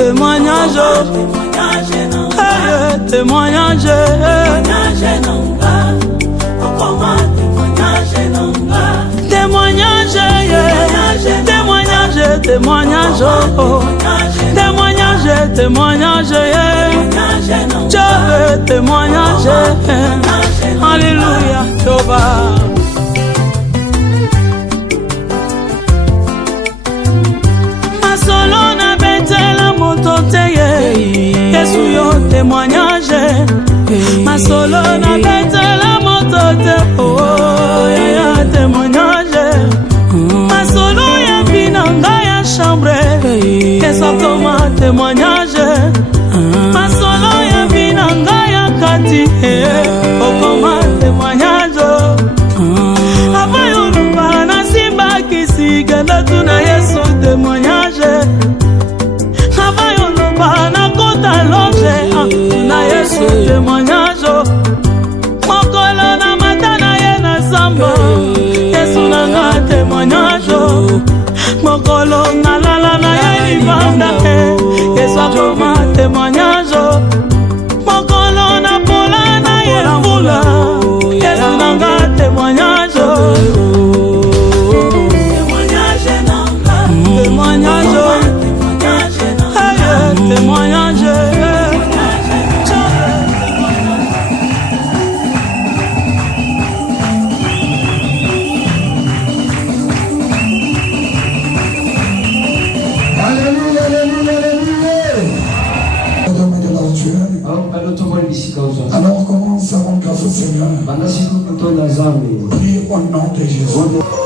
témoignage, témoignage, témoignage, témoignage, témoignage, témoignage, témoignage, je veux témoignage, alléluia, Jéhovah. Masolo na betela moto teye, Yesu yo témoignage. Masolo na betela moto te, oh ya témoignage. Masolo ya binanga ya chambre, Yesu koma témoignage. Masolo ya binanga ya kati, oh koma témoignage. Abayo lumba na simba kisige na tuna Yesu témoignage. Abayo lumba na kota loge na Yesu témoignage. Mokolo na matana ye na samba, Yesu nanga témoignage. Mokolo na lala na ye libanda, Yesu akoma témoignage. Mokolo na pola na ye mbula, Yesu nanga témoignage. Témoignage, témoignage. Alléluia, alléluia, alléluia. Alors commence à rendre grâce au Seigneur. Prie au nom de Jésus.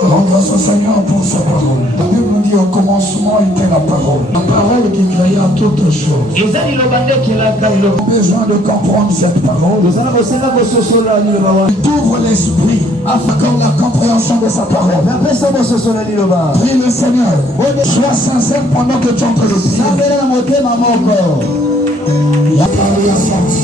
Rends grâce au Seigneur pour sa parole. La Bible nous dit au commencement était la parole. La parole qui créa toutes choses. Nous avons besoin de comprendre cette parole. Il t'ouvre l'esprit afin la compréhension de sa parole. Prie le Seigneur. Sois sincère pendant que tu entres le prier. La parole a sens.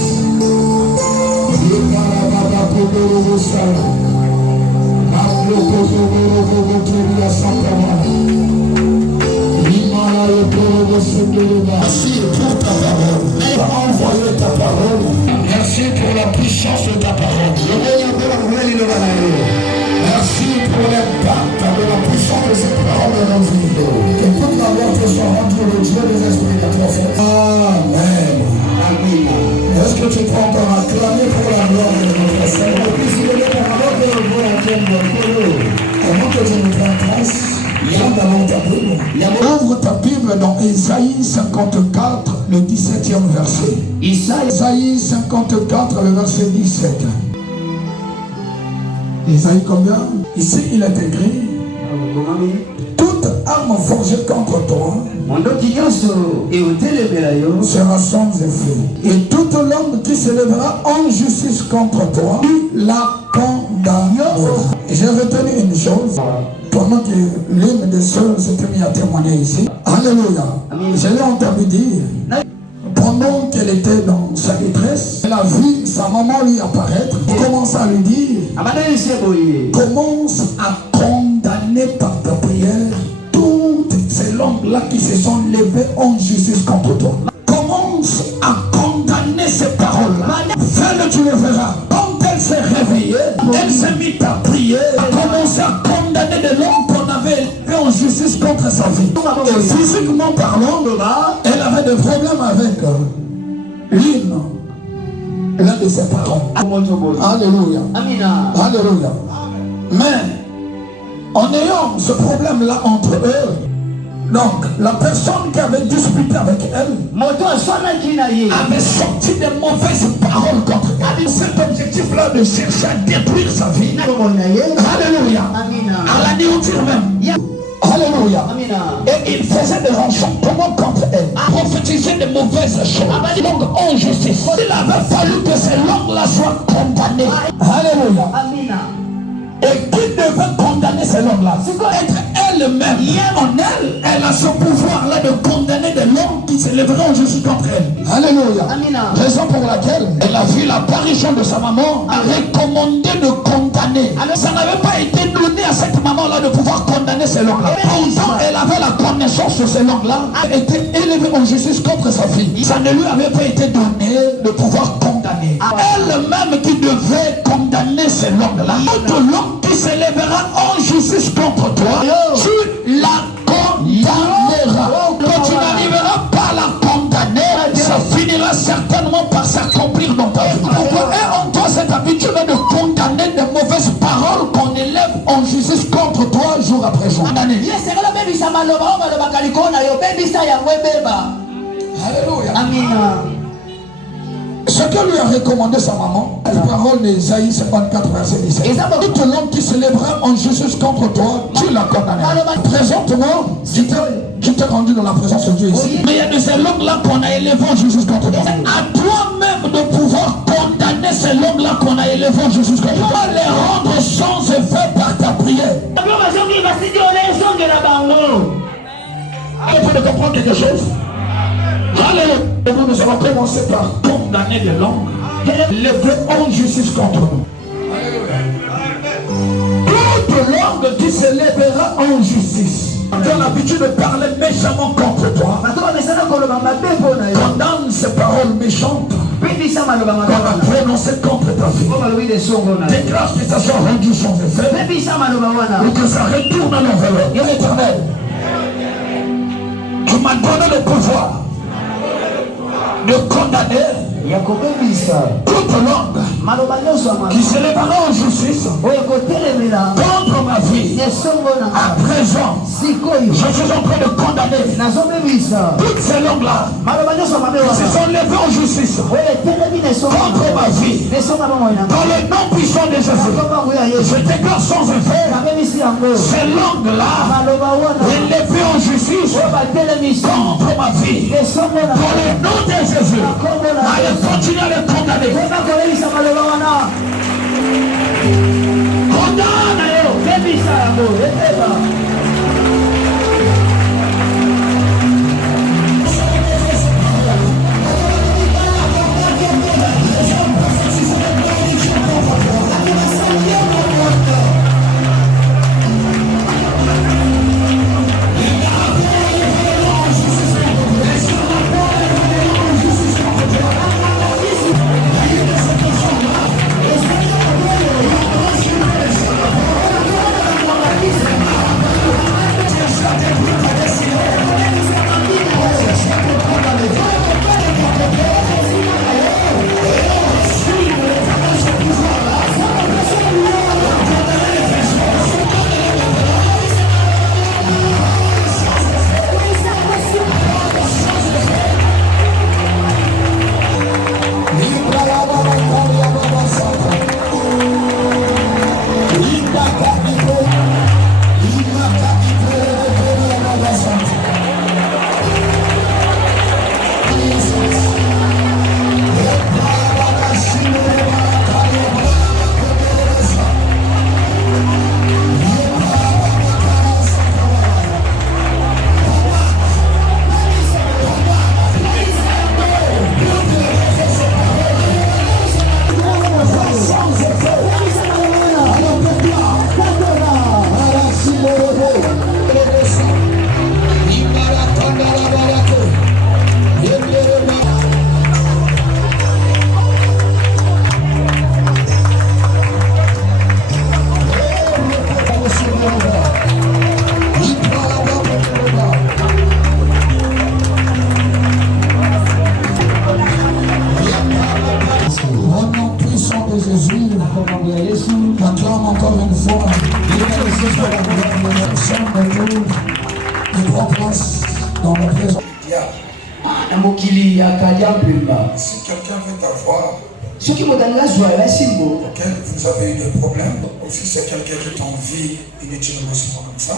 Merci pour ta parole. Envoyer ta parole. Merci pour la puissance de ta parole. Merci pour l'impact de la puissance de cette parole dans nos vies. Que toute la vôtre soit rendue le Dieu des esprits de ta foi. Amen. Amen. Est-ce que tu peux encore acclamer pour la gloire de notre Seigneur? Avant que je ne prenne place, ouvre ta Bible dans Isaïe 54, le 17e verset. Isaïe 54, le verset 17. Isaïe combien? Ici il est écrit: toute arme forgée contre toi sera sans effet. Et toute langue qui se lèvera en justice contre toi, la condamnera. Et j'ai retenu une chose. Pendant que l'une des sœurs s'était mise à témoigner ici. Alléluia. Je l'ai entendu dire. Pendant qu'elle était dans sa détresse, elle a vu sa maman lui apparaître. Elle commence à lui dire, commence à condamner par ta prière toutes ces langues-là qui se sont levées en justice contre toi. Commence à condamner ces paroles-là. Fais-le, tu le verras. Quand elle s'est réveillée, elle s'est mise à prier, a commencé à condamner des langues qu'on avait fait en justice contre sa vie. Et physiquement parlant, elle avait des problèmes avec l'un de ses parents. Alléluia. Alléluia. Mais en ayant ce problème-là entre eux, donc la personne qui avait disputé avec elle avait sorti des mauvaises paroles contre elle. Cet objectif-là de chercher à détruire sa vie. Alléluia. À l'anéantir même. Alléluia. Et il faisait des enchantements contre elle. Prophétiser de mauvaises choses. Donc en justice. Il avait fallu que ces langues-là soient condamnées. Alléluia. Et qui devait condamner ces langues-là? C'est quoi? Être elle-même. En elle, elle a ce pouvoir-là de condamner des langues qui s'élèveront en Jésus contre elle. Alléluia. Raison pour laquelle elle a vu l'apparition de sa maman, a recommandé de condamner. Alors, ça n'avait pas été donné à cette maman-là de pouvoir condamner ces langues-là. Pourtant, elle avait la connaissance sur ces langues-là a été élevé en justice contre sa fille. Ça ne lui avait pas été donné de pouvoir condamner. Elle-même qui devait condamner ces langues-là. Toute langue qui s'élèvera en justice contre toi, tu la condamneras. Quand tu n'arriveras pas à la condamner, ça finira certainement par s'accomplir dans ta vie. Pourquoi est en toi cette habitude de condamner de mauvaises paroles qu'on élève en justice contre toi jour après jour? Alléluia. Amen. Ce que lui a recommandé sa maman, la parole d'Ésaïe 54, verset 17. Toute langue qui s'élèvera en justice contre toi, tu la condamneras. Présentement, tu t'es rendu dans la présence de Dieu ici. Mais il y a de ces langues-là qu'on a élevées en justice contre toi. À toi-même de pouvoir condamner ces langues-là qu'on a élevées en justice contre toi. Tu vas les rendre sans effet par ta prière. Vous pouvez comprendre quelque chose? Alléluia. Nous allons commencer par condamner les langues, lever en justice contre nous. Toute langue qui se lèvera en justice, qui a l'habitude de parler méchamment contre toi, condamne ces paroles méchantes qu'on a prononcées contre ta vie. Déclare que ça soit rendu sans effet ou que ça retourne à l'envers. Dieu l'éternel, tu m'as donné le pouvoir de condamner toute langue qui s'élèvera en justice contre ma vie. À présent, je suis en train de condamner toutes ces langues-là qui se sont levées en justice contre ma vie. Dans le nom puissant de Jésus, je déclare sans effet ces langues-là élevées en justice contre ma vie. Dans le nom de Jésus, allez continuer à les condamner. J'acclame encore une fois et prend place dans la présence. Si quelqu'un veut t'avoir, auquel vous avez eu des problèmes, ou si c'est quelqu'un qui t'envie inutilement comme ça,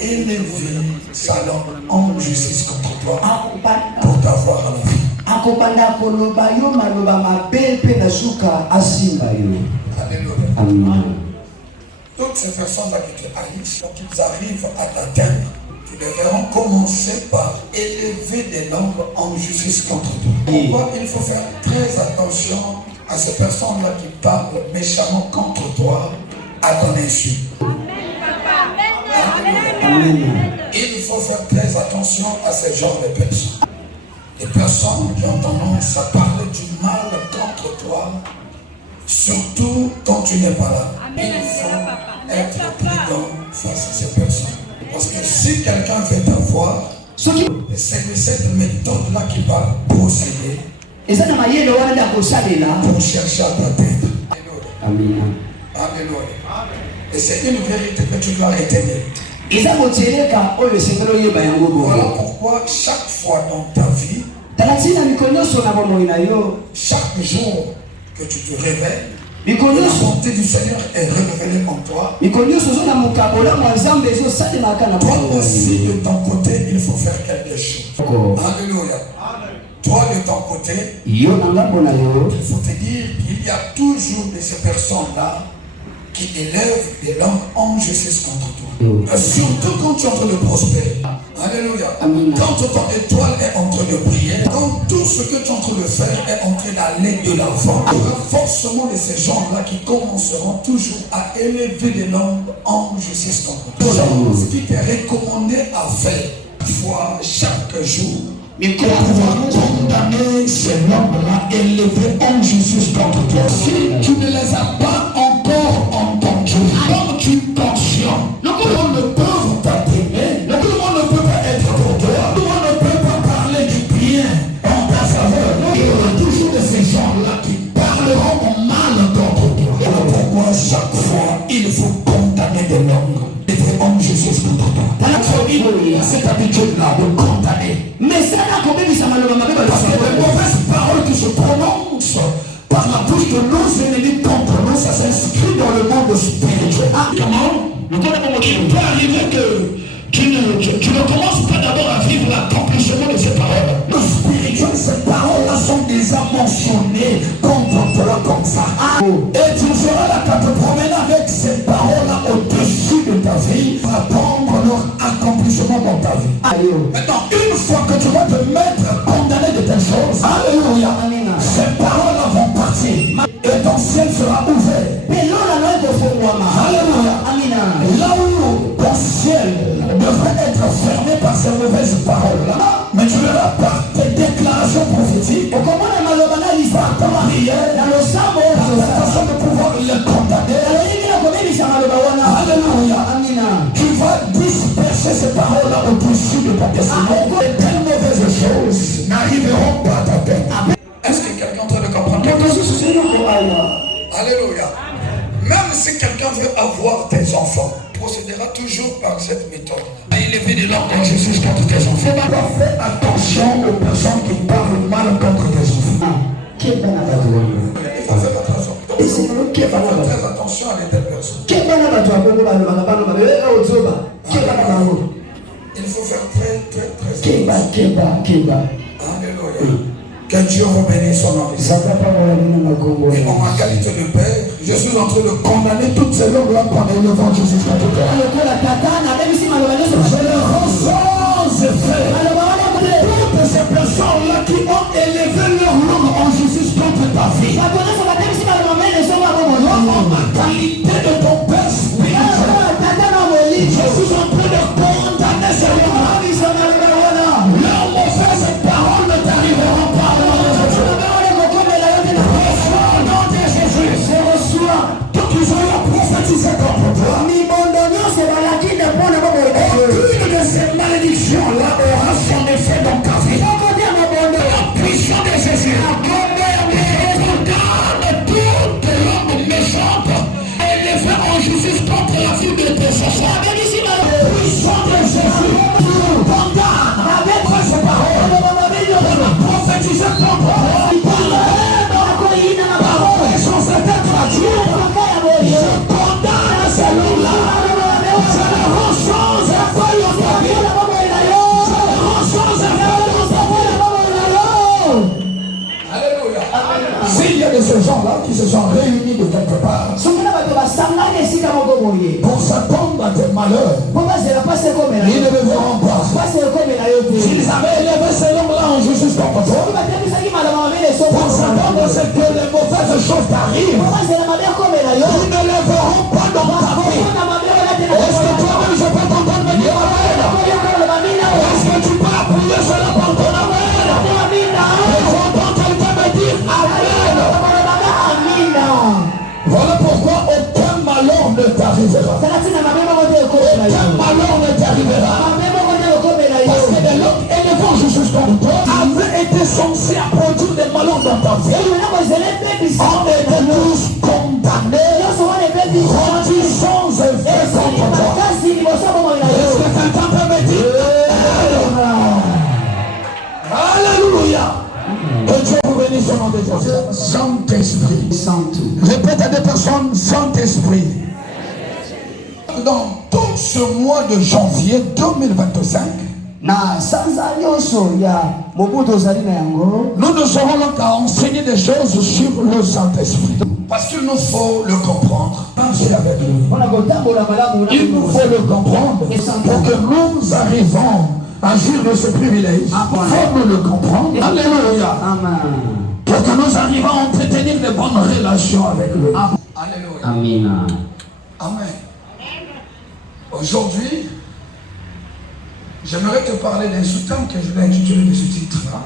élever sa langue en justice contre toi pour t'avoir à la vie. Alléluia. Toutes ces personnes-là qui te haïssent, quand ils arrivent à t'atteindre, tu devront commencer par élever des langues en justice contre toi. Pourquoi il faut faire très attention à ces personnes-là qui parlent méchamment contre toi à ton insu. Amen. Il faut faire très attention à ce genre de personnes. Les personnes qui ont tendance à parler du mal contre toi, surtout quand tu n'es pas là. Il faut être prudent face à ces personnes. Parce que si quelqu'un veut t'avoir, c'est de cette méthode-là qui va procéder pour chercher à t'atteindre. Alléluia. Alléluia. Et c'est une vérité que tu dois retenir. Voilà pourquoi chaque fois dans ta vie, chaque jour que tu te réveilles, la bonté du Seigneur est révélée en toi. Toi aussi, de ton côté, il faut faire quelque chose. Alléluia. Toi, de ton côté, il faut te dire qu'il y a toujours de ces personnes-là qui élèvent des langues en justice contre toi. Surtout quand tu es en train de prospérer. Alléluia. Quand ton étoile est en train de briller, quand tout ce que tu es en train de faire est en train d'aller de l'avant, il y aura forcément de ces gens-là qui commenceront toujours à élever des langues en justice contre toi. Ce qui t'est recommandé à faire chaque jour. Mais pour pouvoir condamner ces langues-là, élever en justice contre toi. Si tu ne les as pas encore entendus, comme tu es conscient, le monde ne peut pas t'aimer, le monde ne peut pas être pour toi, le monde ne peut pas parler du bien en ta faveur. Il y aura toujours de ces gens-là qui parleront mal contre toi. Voilà pourquoi chaque fois, il faut condamner des langues. En justice contre toi. Cette habitude-là de condamner. Mais ça n'a pas parce que les mauvaises paroles qui se prononcent par la bouche de nos ennemis contre nous, ça s'inscrit dans le monde spirituel. Comment? Il peut arriver que tu ne commences pas d'abord à vivre l'accomplissement de ces paroles. Le spirituel, ces paroles-là sont déjà mentionnées contre toi comme ça. Et tu seras là quand te promènes avec ces paroles-là au-dessus de ta vie, pour apprendre leur accomplissement dans ta vie. Maintenant, une fois que tu vas te mettre condamné de telles choses, alléluia, ces paroles-là vont partir et ton ciel sera ouvert. Alléluia. Là où ton ciel devrait être fermé par ces mauvaises paroles-là, mais tu verras par tes déclarations prophétiques, par ta prière, par ta façon de pouvoir les condamner. Alléluia. Tu vas disperser ces paroles-là au-dessus de ta destinée. Et telles mauvaises choses n'arriveront pas à t'atteindre. Est-ce que quelqu'un est en train de comprendre quelque chose? Alléluia. Même si quelqu'un veut avoir tes enfants, procédera toujours par cette méthode. Élever des langues en Jésus contre tes enfants. Fais attention aux personnes qui parlent mal contre tes enfants. Il faut faire attention. Il faut faire très attention à de telles personnes. Il faut faire très attention. Alléluia. Que Dieu vous bénisse son nom. Et en ma qualité de père, je suis en train de condamner toutes ces langues-là par l'élevant Jésus Christ. Je les rends sans effet. Toutes ces personnes-là qui ont élevé leur langue en justice contre ta vie, en ma qualité de ton père spirituel, je suis en train de condamner ces langues-là. Leurs mauvaises paroles ne t'arriveront pas. Aucune de ces malédictions-là aura son effet dans ta vie. La puissance de Jésus condamne toute langue méchante élevée en justice contre la vie de tes enfants. La puissance de Jésus condamne avec ses paroles. Prophétiser contre paroles sans être traduites. Je condamne ces langues-là. Je les rends sans effet dans ta vie. Je les rends sans effet dans ta vie. Alléluia. S'il y a de ces gens-là qui se sont réunis de quelque part pour s'attendre à tes malheurs, ils ne le verront pas. S'ils avaient élevé ces langues-là en justice contre toi, pour s'attendre à ce que les mauvaises choses t'arrivent, ils ne le verront pas dans ta vie. Est-ce que toi-même je peux t'entendre me dire malheur ne t'arrivera. Parce que de l'homme élevant Jésus comme toi avait été censé produire des malheurs dans ta vie. On était tous condamnés, rendus sans effet contre toi. Est-ce que quelqu'un peut me dire? Alléluia. Que Dieu vous bénisse au nom de Jésus. Saint-Esprit. Répète à des personnes, Saint-Esprit. Dans tout ce mois de janvier 2025, nous nous aurons donc à enseigner des choses sur le Saint-Esprit. Parce qu'il nous faut le comprendre. Pensez avec lui. Il nous faut le comprendre pour que nous arrivons à agir de ce privilège. Il faut nous le comprendre. Alléluia. Pour que nous arrivions à entretenir de bonnes relations avec lui. Alléluia. Amen. Amen. Aujourd'hui, j'aimerais te parler d'un sous-thème que je vais intituler de ce titre-là.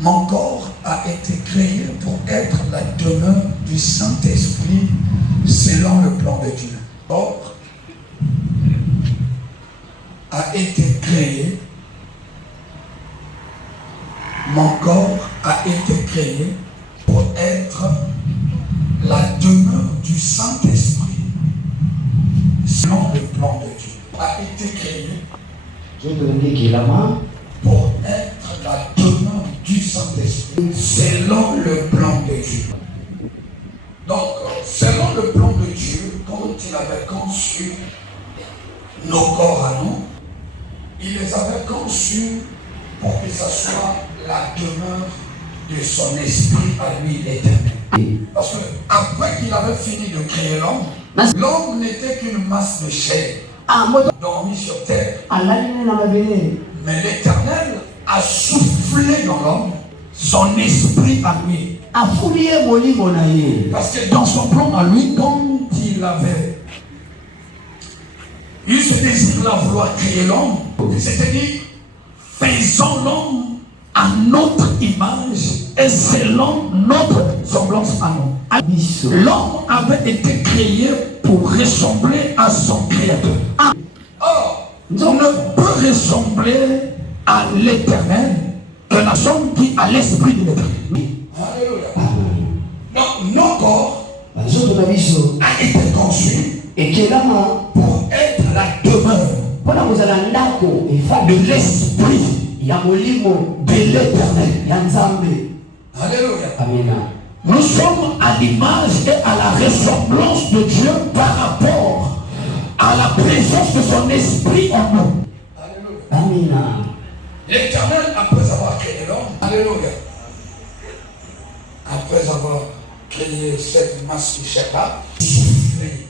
Mon corps a été créé pour être la demeure du Saint-Esprit selon le plan de Dieu. Mon corps a été créé. Mon corps a été créé pour être la demeure du Saint-Esprit selon le plan de Dieu. A été créé pour être la demeure du Saint-Esprit selon le plan de Dieu. Donc, selon le plan de Dieu, quand il avait conçu nos corps à nous, il les avait conçus pour que ce soit la demeure de son esprit à lui l'éternel. Parce que après qu'il avait fini de créer l'homme, l'homme n'était qu'une masse de chair dormie sur terre. Mais l'Éternel a soufflé dans l'homme son esprit à lui. Parce que dans son plan à lui, quand il avait eu ce désir-là vouloir créer l'homme, c'était dit, faisons l'homme à notre image et selon notre semblance à nous. L'homme avait été créé pour ressembler à son créateur. Or, on ne peut ressembler à l'éternel que la personne qui a l'esprit de l'éternel. Alléluia. Donc, nos corps a été conçu pour être la demeure de l'esprit de l'éternel. Alléluia. Amen. Nous sommes à l'image et à la ressemblance de Dieu par rapport à la présence de son esprit en nous. Alléluia. Amen. L'éternel, après avoir créé l'homme, alléluia, après avoir créé cette masse de chair-là, soufflé.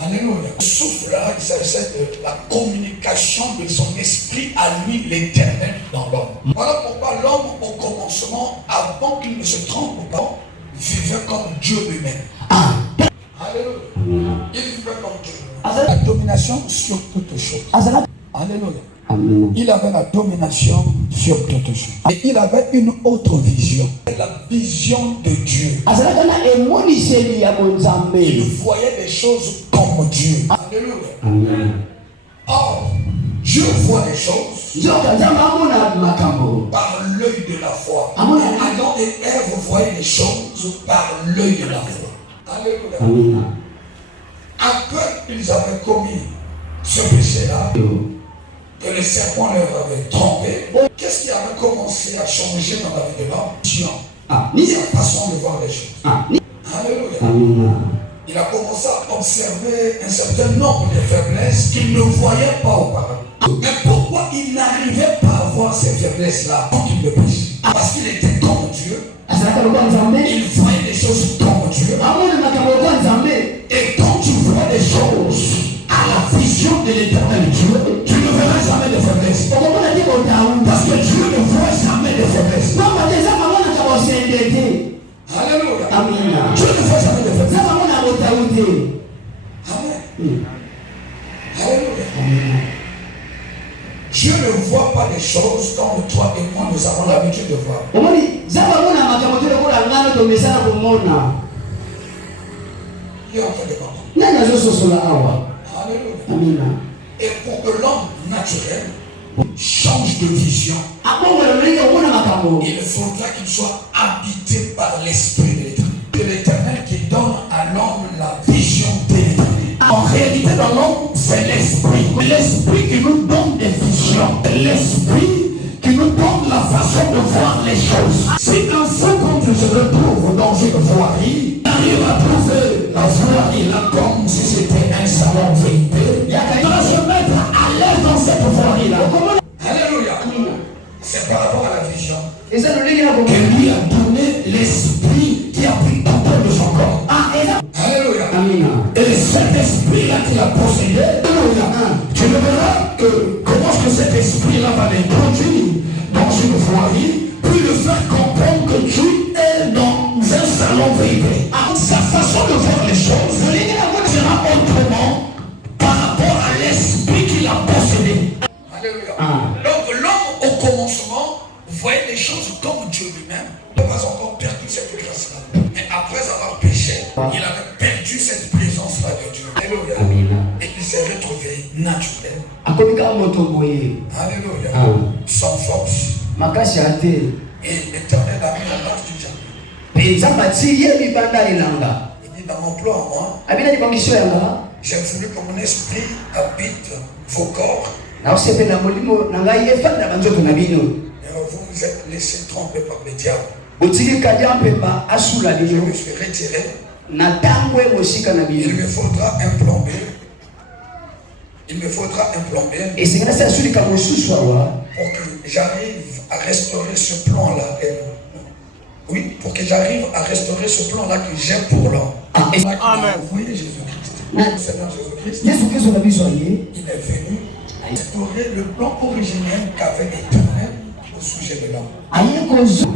Alléluia. Le souffle là, il s'agissait de la communication de son esprit à lui, l'éternel, dans l'homme. Voilà pourquoi l'homme, au commencement, avant qu'il ne se trompe pas, vivait comme Dieu lui-même. Alléluia. Il vivait comme Dieu lui-même. La domination sur toutes choses. Alléluia. Amen. Il avait la domination sur toutes choses. Et il avait une autre vision. La vision de Dieu. Il voyait des choses comme Dieu. Alléluia. Amen. Or, Dieu voit les choses par l'œil de la foi. Adam et Ève voyaient les choses par l'œil de la foi. Alléluia. Amen. Après qu'ils avaient commis ce péché-là, que le serpent leur avait trompé, qu'est-ce qui avait commencé à changer dans la vie de l'homme? Sa façon de voir les choses. Alléluia. Amen. Il a commencé à observer un certain nombre de faiblesses qu'il ne voyait pas auparavant. Mais pourquoi il n'arrivait pas à voir ces faiblesses-là quand il le péchait? Parce qu'il était comme Dieu. Il voyait des choses comme Dieu. Et quand tu vois des choses à la vision de l'éternel Dieu, tu ne verras jamais de faiblesse. Parce que Dieu ne voit jamais de faiblesse. Alléluia. Amen. Dieu ne voit jamais de faiblesse. Amen. Alléluia. Dieu ne voit pas des choses comme toi et moi nous avons l'habitude de voir. Qui est en train de comprendre? Et pour que l'homme naturel change de vision, il faudra qu'il soit habité par l'Esprit de l'Éternel. C'est l'Éternel qui donne à l'homme la vision de l'Éternel. En réalité, dans l'homme, c'est l'Esprit. L'Esprit qui nous donne des visions. L'Esprit qui nous donne la façon de voir les choses. Si un second se retrouve dans une voirie, il arrive à trouver la voirie là comme si c'était un salon VIP. Il va se mettre à l'aise dans cette voirie-là. Alléluia. C'est par rapport à la vision que lui a donné l'esprit qui a pris contrôle de son corps. Alléluia. Et cet esprit-là qu'il a possédé, tu ne verras que comment est-ce que cet esprit-là va l'introduire dans une voirie, puis le faire comprendre que tu es dans un salon VIP. Sa façon de voir les choses sera autrement par rapport à l'esprit qu'il a possédé. Alléluia. Donc l'homme au commencement voyait les choses comme Dieu lui-même. Il n'a pas encore perdu cette grâce-là. Mais après avoir péché, il avait perdu cette présence-là de Dieu. Alléluia. Et il s'est retrouvé naturel. Alléluia. Sans force. Et l'Éternel a mis la marche du diable. Il dit dans mon plan à moi, j'ai voulu que mon esprit habite vos corps. Et vous vous êtes laissé tromper par le diable. Je me suis retiré. Il me faudra un plombier pour que j'arrive à restaurer ce plan-là. Oui, pour que j'arrive à restaurer ce plan-là que j'ai pour l'homme. Amen. Vous voyez Jésus-Christ. Le Seigneur Jésus-Christ. Il est venu restaurer le plan originel qu'avait l'Éternel au sujet de l'homme. Alléluia.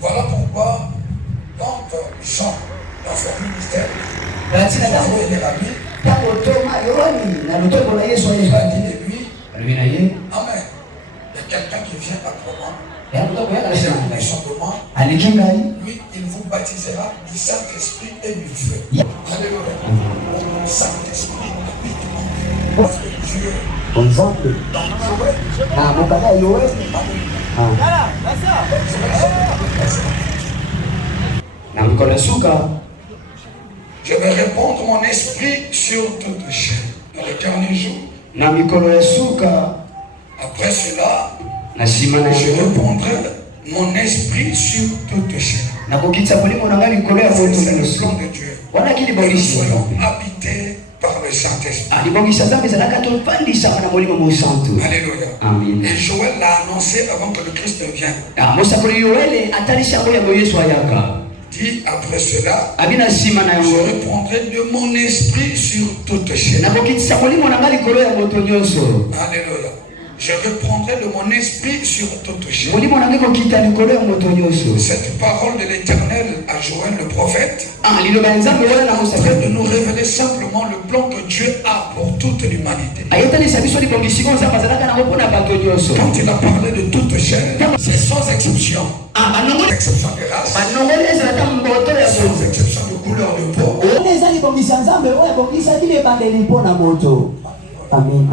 Voilà pourquoi, quand Jean, dans son ministère, il a dit de lui, Amen. Il y a quelqu'un qui vient après moi. Simplement, lui, il vous baptisera du Saint-Esprit et du feu. Alléluia. Le Saint-Esprit habite en vous. Dieu. Je vais répandre mon esprit sur toute chair. Dans le dernier jour. Après cela, je répondrai mon esprit sur toute chair. C'est le plan de Dieu. Que nous soyons habités par le Saint-Esprit. Alléluia. Et Joël l'a annoncé avant que le Christ vienne. Dit après cela, je répondrai de mon esprit sur toute chair. Alléluia. Je reprendrai de mon esprit sur toute chair. Cette parole de l'Éternel à Joël le prophète est en train de nous révéler simplement le plan que Dieu a pour toute l'humanité. Quand il a parlé de toute chair, c'est sans exception. Sans exception de race, sans exception de couleur de peau. Amen.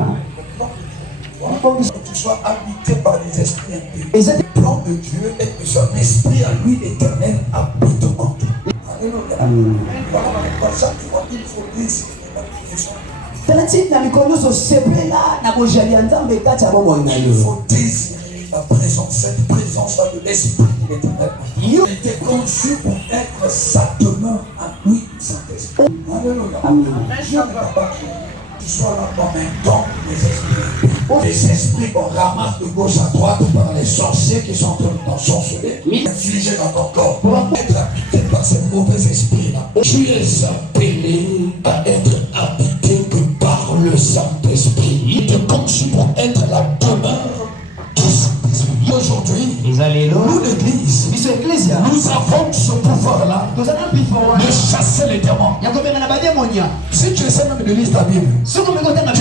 Que tu sois habité par les esprits impurs. Le plan de Dieu est que son esprit à lui éternel habite en toi. Alléluia. Il faut désirer la présence. Il faut désirer la présence, cette présence-là de l'esprit de l'éternel. Il a été conçu pour être sa demeure à lui, Saint-Esprit. Alléluia. Dieu n'est pas parti. Tu sois là comme un don des esprits. Les esprits qu'on ramasse de gauche à droite par les sorciers qui sont en train de t'ensorceler, infligés dans ton corps, pour être habité par ces mauvais esprits-là. Tu es appelé à être habité que par le Saint-Esprit. Il te conçu pour être la demeure du Saint-Esprit. Aujourd'hui, nous l'église, nous avons ce pouvoir-là de chasser les démons. Si tu essaies même de lire ta Bible, tu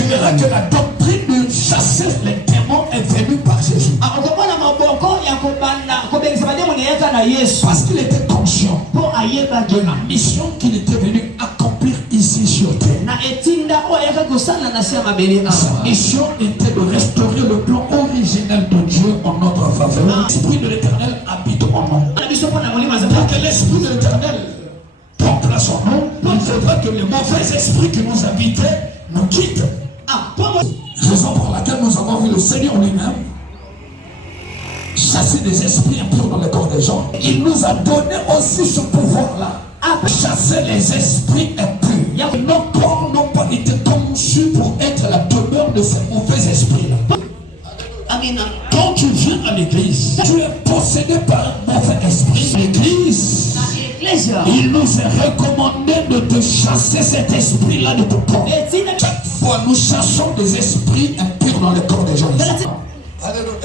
verras que la doctrine de chasser les démons est venue par Jésus. Parce qu'il était conscient de la mission qu'il était venu accomplir ici sur terre. Sa mission était de restaurer le plan originel de Dieu en notre faveur. L'Esprit de l'Éternel habite en nous. Pour que l'Esprit de l'Éternel prenne place en nous, il faudra que les mauvais esprits qui nous habitaient nous quittent. Raison pour laquelle nous avons vu le Seigneur lui-même chasser des esprits impurs dans le corps des gens. Il nous a donné aussi ce pouvoir-là, à chasser les esprits impurs. Nos corps n'ont pas été conçus pour être la demeure de ces mauvais esprits-là. Quand tu viens à l'église, tu es possédé par un mauvais esprit. L'église, il nous est recommandé de te chasser cet esprit-là de ton corps. Chaque fois, nous chassons des esprits impurs dans le corps des gens.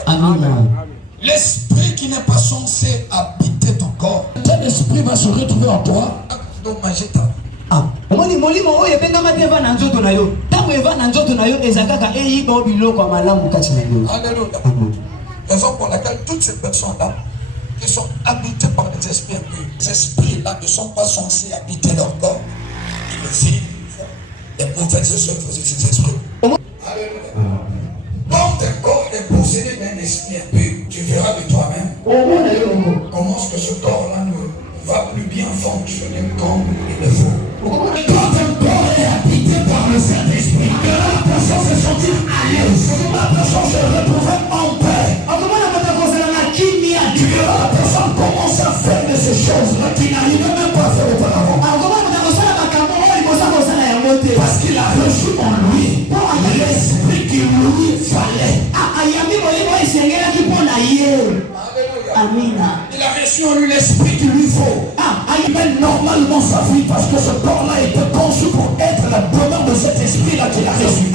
Amen. L'esprit qui n'est pas censé habiter ton corps, tel esprit va se retrouver en toi. Raison pour laquelle toutes ces personnes-là qui sont habitées par des esprits impurs, ces esprits-là ne sont pas censés habiter leur corps. Ils vivent les mauvaises choses de ces esprits. Quand ton corps est possédé d'un esprit impur, tu verras de toi-même comment est-ce que ce corps-là ne va plus bien fonctionner comme il le faut. Quand un corps est habité par le Saint-Esprit, la personne se sentir à l'aise, la personne se retrouver en paix. La personne commence à faire de ces choses-là qu'il n'arrivait même pas à faire auparavant. Parce qu'il a reçu en lui l'esprit qui lui fallait. Il a reçu en lui l'esprit qu'il lui faut. Il mène normalement sa vie parce que ce corps-là était conçu pour être la demeure de cet esprit-là qu'il a reçu.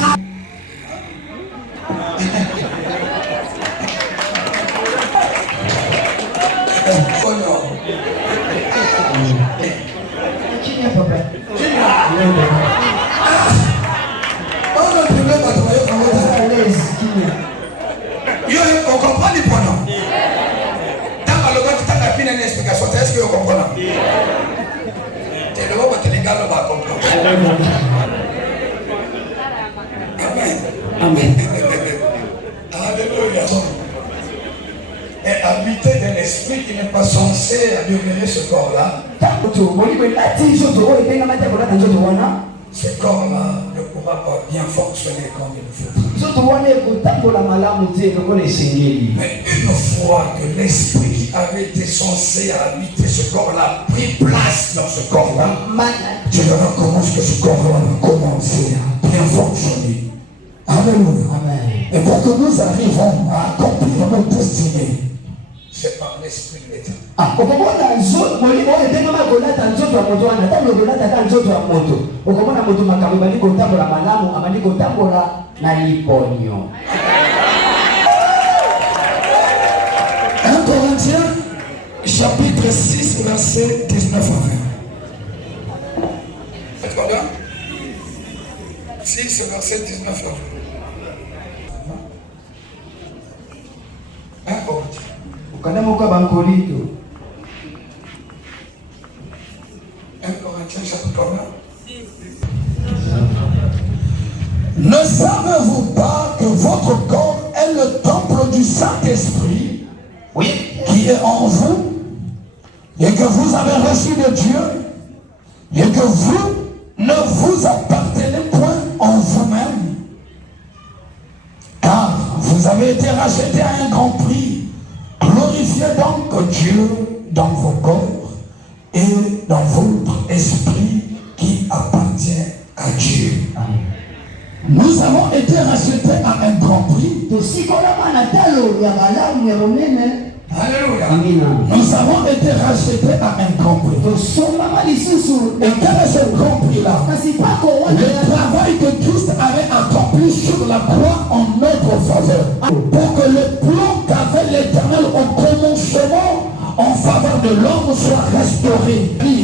On comprend les points. Dans une explication, est-ce que vous comprenez? C'est le moment que les gars vont comprendre. Amen. Amen. Alléluia. Et habiter d'un esprit qui n'est pas censé demeurer ce corps-là. Ce corps-là ne pourra pas bien fonctionner comme il faut. Mais une fois que l'esprit qui avait été censé habiter ce corps-là pris place dans ce corps-là, tu verras comment ce corps-là va commencer à bien fonctionner. Alléluia. Et pour que nous arrivons à accomplir notre destinée, c'est par l'esprit de l'État. Corinthiens, chapitre 6, verset 19 à 20. C'est quoi là? 6, verset 19 à 20. 1 Corinthiens. Chapitre 1. Ne savez-vous pas que votre corps est le temple du Saint-Esprit, qui est en vous, et que vous avez reçu de Dieu, et que vous ne vous appartenez point en vous-même, car vous avez été rachetés à un grand prix. Glorifiez donc Dieu dans vos corps et dans votre esprit qui appartient à Dieu. Nous avons été rachetés à un grand prix. Alléluia. Nous avons été rachetés à un grand prix. Et quel est ce grand prix-là? Le travail que Christ avait accompli sur la croix en notre faveur. Pour que le plan qu'avait l'Éternel au commencement en faveur de l'homme soit restauré.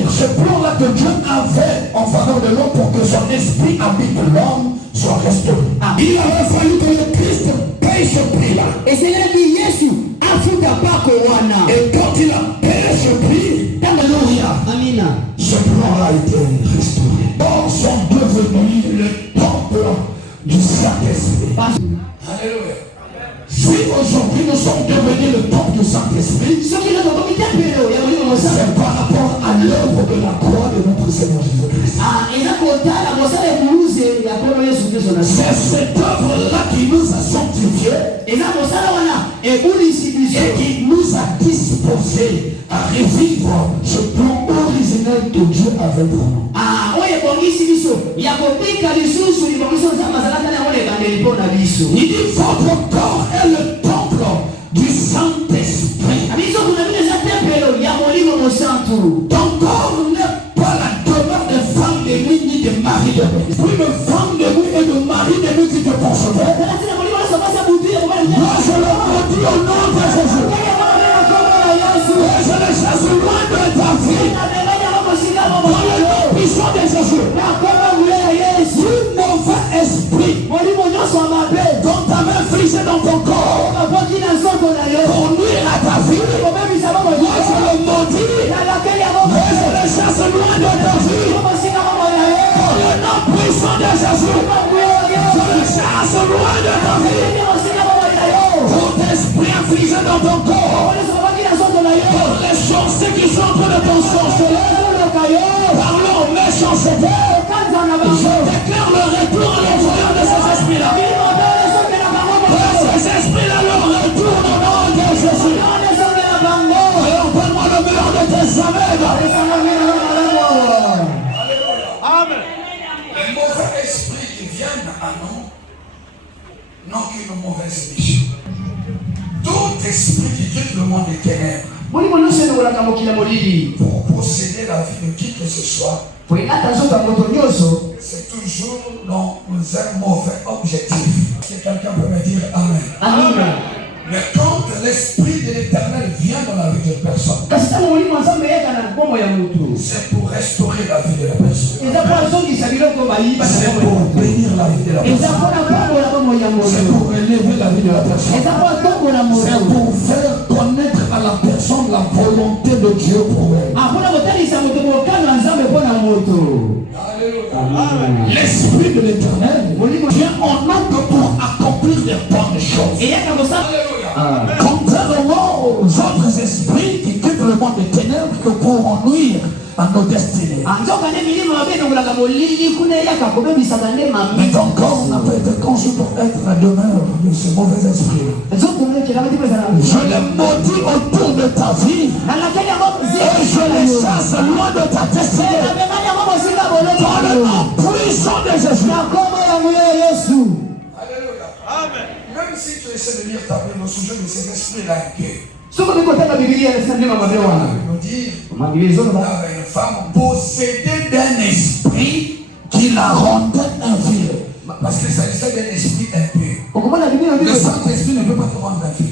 Ce plan-là que Dieu avait en faveur de l'homme pour que son esprit habite l'homme soit restauré. Il avait fallu que le Christ paye ce prix-là. Et c'est là que Jésus a fait et quand il a payé ce prix, alléluia, ce plan a été restauré. Or sont devenus du Saint-Esprit. Alléluia. Si aujourd'hui nous sommes devenus le temple du Saint-Esprit, c'est par rapport à l'œuvre de la croix de notre Seigneur Jésus-Christ. C'est cette œuvre-là qui nous a sanctifiés et qui nous a disposés à revivre ce plan originel que Dieu avait pour nous. Il dit votre corps est le temple du Saint-Esprit. Ton corps n'est pas la demeure de femme de nuit ni de mari de nuit. Plus de femme de nuit et de mari de nuit qui te concevaient. Moi je le redis au nom de Jésus. Et je le chasse loin de ta vie. Dans le nom puissant de Jésus. Tout mauvais esprit dont ta main frisée dans ton corps pour nuire à ta vie, moi je le maudis et je le chasse loin de ta vie. Dans le nom puissant de Jésus, je le chasse loin de ta vie. Tout esprit infligé dans ton corps, pour les choses qui sont en train de t'en sorceler, par leur méchanceté, je déclare le retour à l'intérieur de ces esprits-là. Que ces esprits-là leur retournent au nom de Jésus. Alors donne-moi le meilleur de tes amens. Amen. Les mauvais esprits qui viennent à nous n'ont qu'une mauvaise mission. Tout esprit qui quitte le monde des ténèbres pour posséder la vie de qui que ce soit, c'est toujours dans un mauvais objectif. Si quelqu'un peut me dire Amen. Amen. Mais quand l'Esprit de l'Éternel vient dans la vie de personne, c'est pour restaurer la vie de la personne. C'est pour bénir la vie de la personne. C'est pour élever la vie de la personne. C'est pour faire connaître à la personne la volonté de Dieu pour elle. L'Esprit de l'Éternel vient en nous pour accomplir des bonnes choses. Contrairement aux autres esprits qui quittent le monde des ténèbres que pour nuire à nos destinées. Mais ton corps n'a pas été conçu pour être la demeure de ce mauvais esprit. Je les maudis autour de ta vie et je les chasse loin de ta destinée. Dans le nom puissant de Jésus. Alléluia. Amen. Même si tu essaies de lire ta Bible au sujet de ces esprits-là, nous dit une femme possédée d'un esprit qui la rendait impure. Parce qu'il s'agissait d'un esprit impur. Le Saint-Esprit ne peut pas te rendre impur.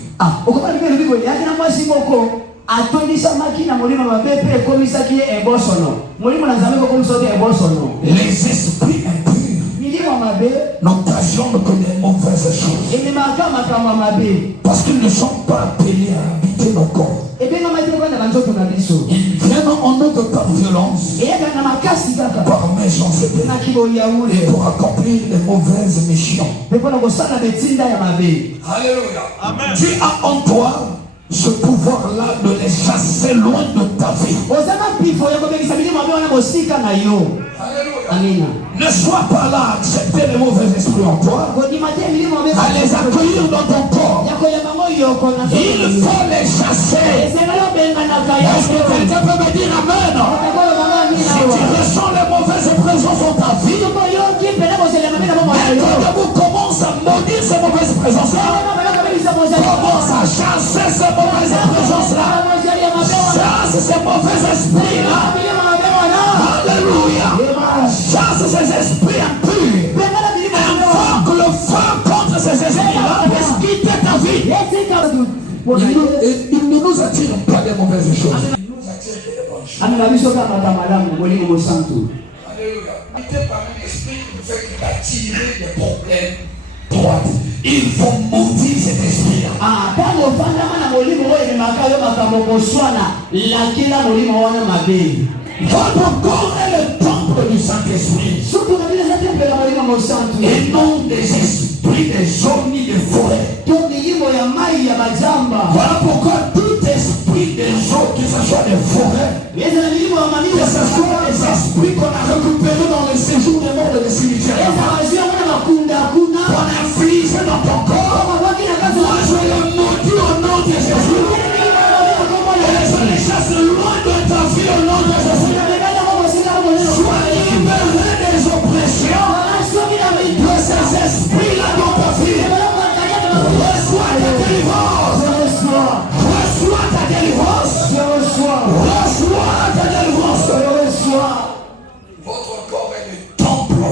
Les esprits impurs n'occasionnent que des mauvaises choses. Parce qu'ils ne sont pas appelés à habiter nos corps. Ils viennent en nous par violence, par méchanceté, et pour accomplir les mauvaises missions. Alléluia. Amen. Tu as en toi ce pouvoir-là de les chasser loin de ta vie. Alléluia. Ne sois pas là à accepter les mauvais esprits en toi, à les accueillir dans ton corps. Il faut les chasser. Est-ce que quelqu'un peut me dire Amen? Si tu ressens les mauvaises présences dans ta vie, vous commence à maudire ces mauvaises présences-là. Commence à chasser ces mauvaises présences-là. Chasse ces mauvais esprits-là. Alléluia. Chasse ces esprits impurs. Invoque le feu contre ces esprits-là. Laisse quitter ta vie. Il ne nous attire pas des mauvaises choses. Il nous attire des bonnes choses. Alléluia. Quitter par un esprit qui nous fait attirer des problèmes droits. Il faut maudire cet esprit-là. Votre corps est le temple temples du Saint-Esprit. Et non des esprits des zones ni des forêts. Voilà pourquoi tout esprit des eaux, que ce soit des forêts, que ce soit des esprits qu'on a récupérés dans le séjour des morts et des cimetières, qu'on a infligé dans ton corps, moi je le maudis au nom de Jésus. Et je les chasse loin de ta vie au nom de Jésus. Sois libéré des oppressions de ces esprits-là dans ta vie. Reçois ta délivrance. Reçois ta délivrance. Reçois ta délivrance. Votre corps est le temple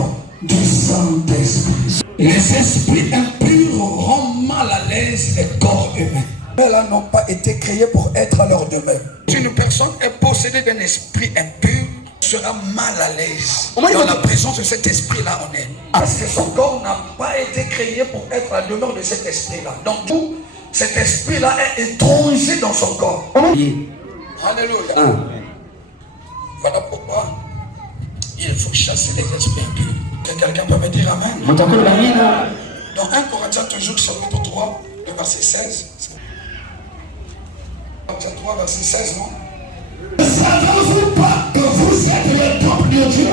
du Saint-Esprit. Les esprits impurs rendent mal à l'aise les corps humains. Ceux-là n'ont pas été créés pour être à leur demeure. Si une personne est possédée d'un esprit impur, sera mal à l'aise. Dans la présence de cet esprit-là, on est. Parce que son corps n'a pas été créé pour être la demeure de cet esprit-là. Donc, tout cet esprit-là est étranger dans son corps. Alléluia. Voilà pourquoi il faut chasser les esprits impurs. Que quelqu'un peut me dire Amen. Dans 1 Corinthiens, toujours chapitre 3, le verset 16. Corinthiens 3, verset 16, non? Ne savez-vous pas que vous êtes le temple de Dieu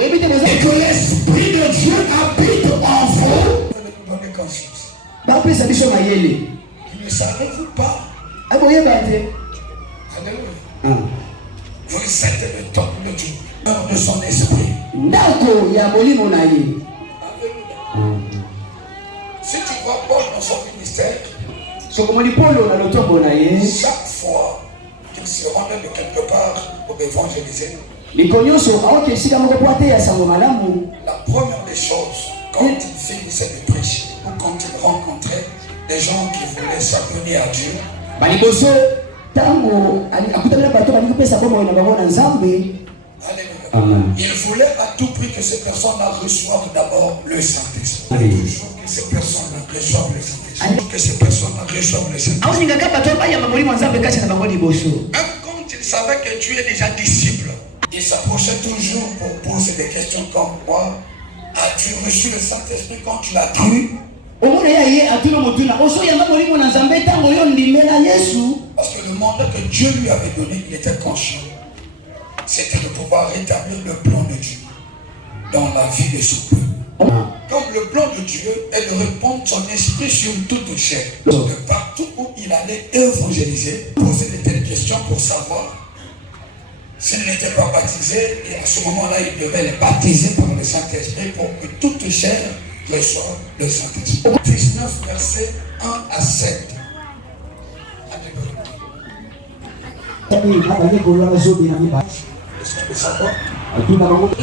et que l'Esprit de Dieu habite en vous? Donnez conscience. Ne savez-vous pas? Alléluia. Vous êtes le temple de Dieu, de son esprit. Alléluia. Si tu vois Paul dans son ministère, chaque fois qu'il se rendait de quelque part pour évangéliser, la première des choses, quand il finissait de prêcher, ou quand il rencontrait des gens qui voulaient s'abonner à Dieu, il voulait à tout prix que ces personnes-là reçoivent d'abord le Saint-Esprit. Toujours que ces personnes-là reçoivent le Saint-Esprit. Que ces personnes-là reçoivent le Saint-Esprit. Même quand il savait que Dieu est déjà disciple, il s'approchait toujours pour poser des questions comme quoi: as-tu reçu le Saint-Esprit quand tu l'as cru? Parce que le mandat que Dieu lui avait donné, il était conscient. C'était de pouvoir rétablir le plan de Dieu dans la vie de ce peuple. Comme le plan de Dieu est de répandre son esprit sur toute chair. De partout où il allait évangéliser, poser de telles questions pour savoir s'il n'était pas baptisé, et à ce moment-là, il devait les baptiser par le Saint-Esprit pour que toute chair reçoive le Saint-Esprit. 19, versets 1 à 7. Et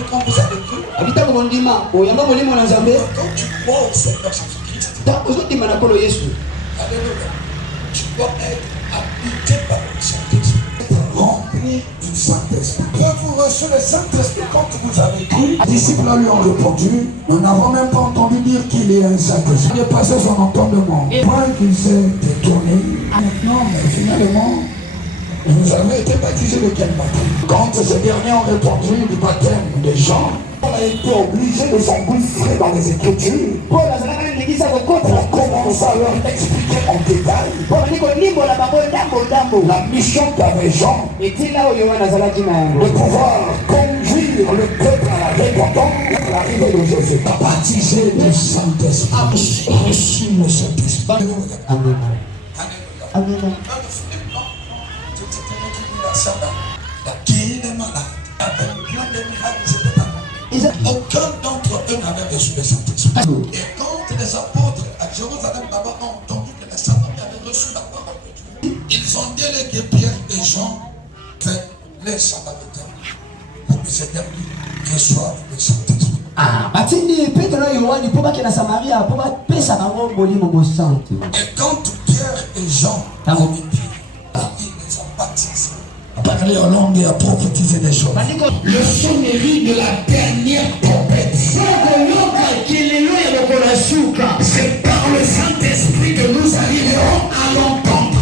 quand vous avez cru, quand tu crois au Seigneur Jésus-Christ, alléluia, tu dois être habité par le Saint-Esprit, rempli du Saint-Esprit. Quand vous recevez le Saint-Esprit, quand vous avez cru, les disciples lui ont répondu: nous n'avons même pas entendu dire qu'il est un Saint-Esprit. Il est passé son entendement. Point qu'il s'est détourné. Maintenant, mais finalement, vous avez été baptisé de quel baptême? Quand ces derniers ont répondu du baptême des gens, on a été obligé de s'engouffrer dans les Écritures pour commencer à leur expliquer en détail la mission qu'avait Jean de pouvoir conduire le peuple à la repentance à l'arrivée de Jésus. Baptisé du Saint-Esprit. Reçu le Saint-Esprit. Amen. Amen. La guérison des malades, avec plein de miracles, aucun d'entre eux n'avait reçu le Saint-Esprit. Et quand les apôtres à Jérusalem d'abord ont entendu que les savants avaient reçu la parole de Dieu, ils ont dit que Pierre et Jean fait les samaritains pour que ces derniers reçoivent le Saint-Esprit. Et quand Pierre et Jean ont dit, ils les ont baptisés, à parler en langue et à prophétiser des choses. Le sonnerie de la dernière trompette. C'est par le Saint-Esprit que nous arriverons à l'entendre.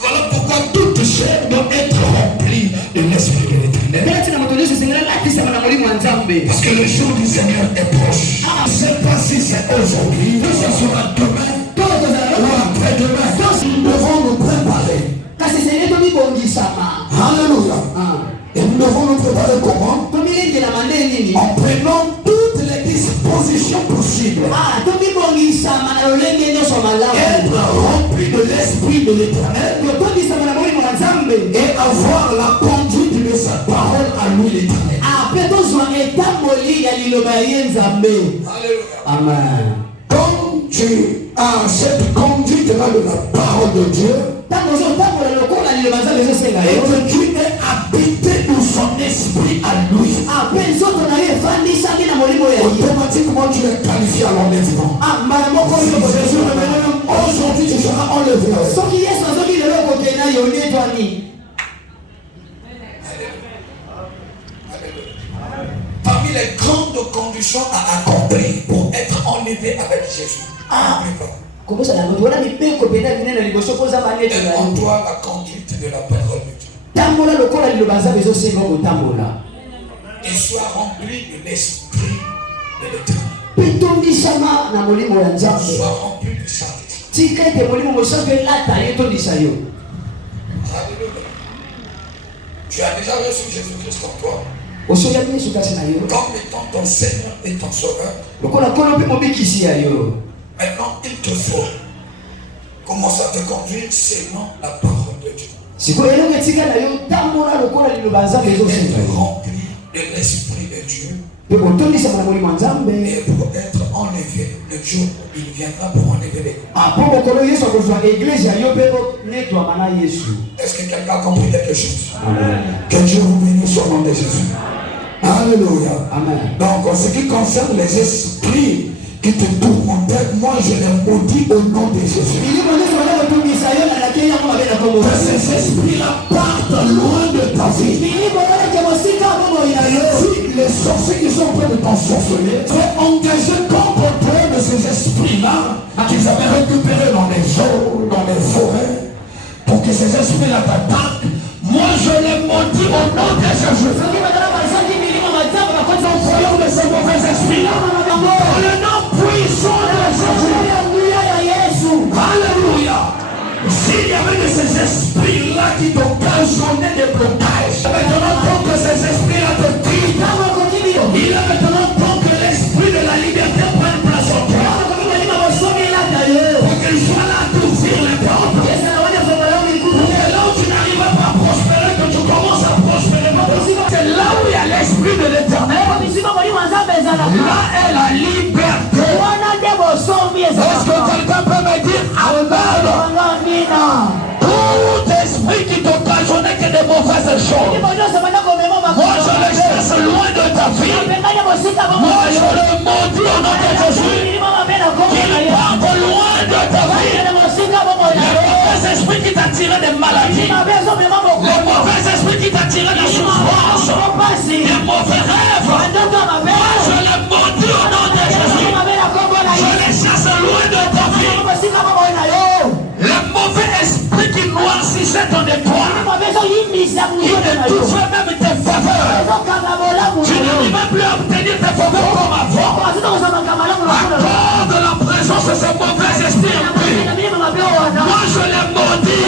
Voilà pourquoi toute chair doit être remplie de l'Esprit de l'Éternel. Parce que le jour du Seigneur est proche. Je ne sais pas si c'est aujourd'hui, que ce sera demain, ou après-demain. Nous devons nous préparer. Alléluia. Et nous devons nous préparer comment? En prenant toutes les dispositions possibles. Être rempli de l'Esprit de l'Éternel et avoir la conduite de sa parole à lui l'Éternel. Amen. Quand tu as cette conduite-là de la parole de Dieu, et que tu es habité de son esprit à lui, automatiquement tu es qualifié à l'enlèvement. Si Jésus revenait aujourd'hui, tu seras enlevé. Parmi les grandes conditions à accomplir pour être enlevé avec Jésus, donne-toi la conduite de la parole de Dieu. Et sois rempli de l'esprit de l'Éternel. Sois rempli du Saint-Esprit. Tu as déjà reçu Jésus-Christ en toi comme étant ton Seigneur et ton Sauveur. Maintenant, il te faut commencer à te conduire selon la parole de Dieu. Être rempli de l'Esprit de Dieu. Et pour être enlevé, le jour où il viendra pour enlever les Est-ce que quelqu'un a compris quelque chose? Amen. Que Dieu vous bénisse au nom de Jésus. Alléluia. Amen. Donc, en ce qui concerne les esprits qui te tourmentaient, moi je les maudis au nom de Jésus. Que ces esprits-là partent loin de ta vie. Si les sorciers qui sont près de ton sorcellerie sont engagés contre toi de ces esprits-là qu'ils avaient récupérés dans les eaux, dans les forêts, pour que ces esprits-là t'attaquent, moi je les maudis au nom de Jésus. Nous voyons de ces mauvais esprits-là dans le nom puissant de Jésus. Alléluia. S'il y avait de ces esprits-là qui t'occasionnaient des blocages, maintenant tant que ces esprits-là te quittent, il est maintenant temps que l'esprit de la liberté prenne place en toi. Pour qu'il soit là à t'ouvrir les portes. Et là où tu n'arrives pas à prospérer, que tu commences à prospérer. C'est là où il y a l'esprit de l'Éternel. Là est la liberté. Est-ce que quelqu'un peut me dire Amen? Tout esprit qui t'occasionnait que des mauvaises choses, moi je les chasse loin de ta vie. Moi je le maudis au nom de Jésus. Qu'il parte loin de ta vie. Les mauvais esprits qui t'attiraient des maladies, les mauvais esprits qui t'attiraient des souffrances, les mauvais rêves, moi je les maudis au nom de Jésus. Je les chasse loin de ta vie. Les mauvais esprits qui noircissaient ton étoile, qui ne touchaient même tes faveurs, tu n'arrives même plus à obtenir tes faveurs comme avant. Accorde la présence de ce mauvais esprit. Moi je les maudis.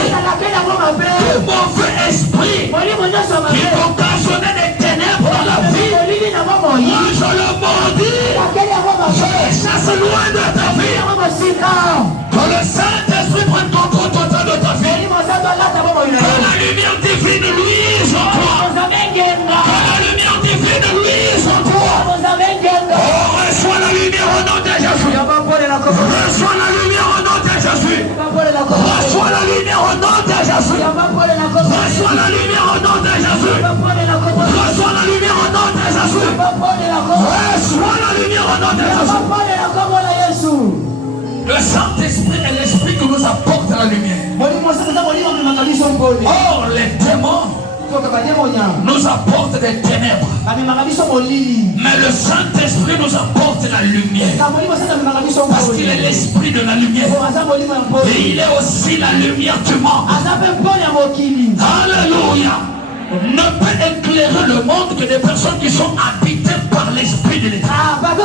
Tout mauvais esprit qui occasionnait des ténèbres dans la vie, moi je le maudis. Je les chasse loin de ta vie. Que le Saint-Esprit prenne contrôle total de ta vie. Que la lumière divine luise en toi. Que la lumière divine luise en toi. Oh, reçois la lumière au nom de Jésus. Reçois la lumière au nom de Jésus. Reçois la lumière au nom de Jésus. Reçois la lumière au nom de Jésus. Reçois la lumière au nom de Jésus. Reçois la lumière au nom de Jésus. Le Saint-Esprit est l'esprit qui nous apporte la lumière. Or, les démons nous apportent des ténèbres. Mais le Saint-Esprit nous apporte la lumière. Parce qu'il est l'esprit de la lumière. Et il est aussi la lumière du monde. Alléluia. ne peut éclairer le monde que des personnes qui sont habitées par l'Esprit de l'État. Quand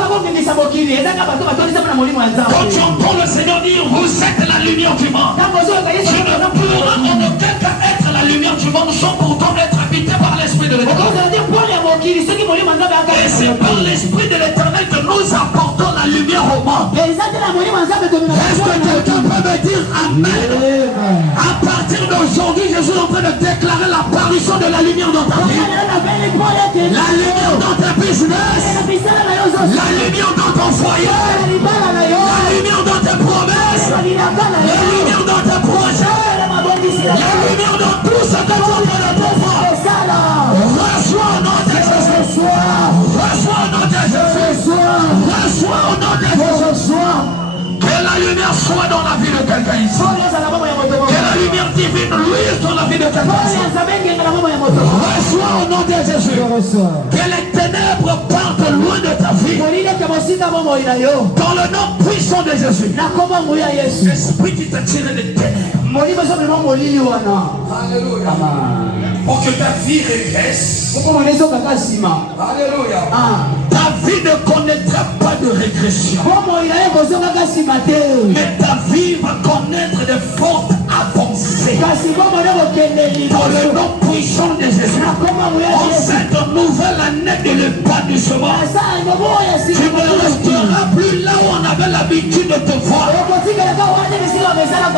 tu entends le Seigneur dire, vous êtes la lumière du monde, tu ne pourras en aucun cas être la lumière du monde sans pourtant être habité par l'Esprit de l'Éternel. Et c'est par l'Esprit de l'Éternel que nous apportons la lumière au monde. Est-ce que quelqu'un peut me dire Amen? À partir d'aujourd'hui, je suis en train de déclarer l'apparition de la lumière dans ta vie. La lumière dans ta business. La lumière dans ton foyer. La lumière dans tes promesses. La lumière dans tes projets. La lumière dans tout ce que tu es en train de pouvoir. Reçois au nom de Jésus. Reçois au nom de Jésus. Reçois au nom de Jésus. Que la lumière soit dans la vie de quelqu'un ici. Que la lumière divine luise dans la vie de quelqu'un ici. Reçois au nom de Jésus. Que les ténèbres partent loin de ta vie. Dans le nom puissant de Jésus. L'esprit qui t'a tiré des ténèbres. Alléluia. Pour que ta vie régresse. Alléluia. Ta vie ne connaîtra pas de régression. Mais ta vie va connaître de fortes avancées. Dans le nom puissant de Jésus. En cette nouvelle année de l'épanouissement, tu ne resteras plus là où on avait l'habitude de te voir.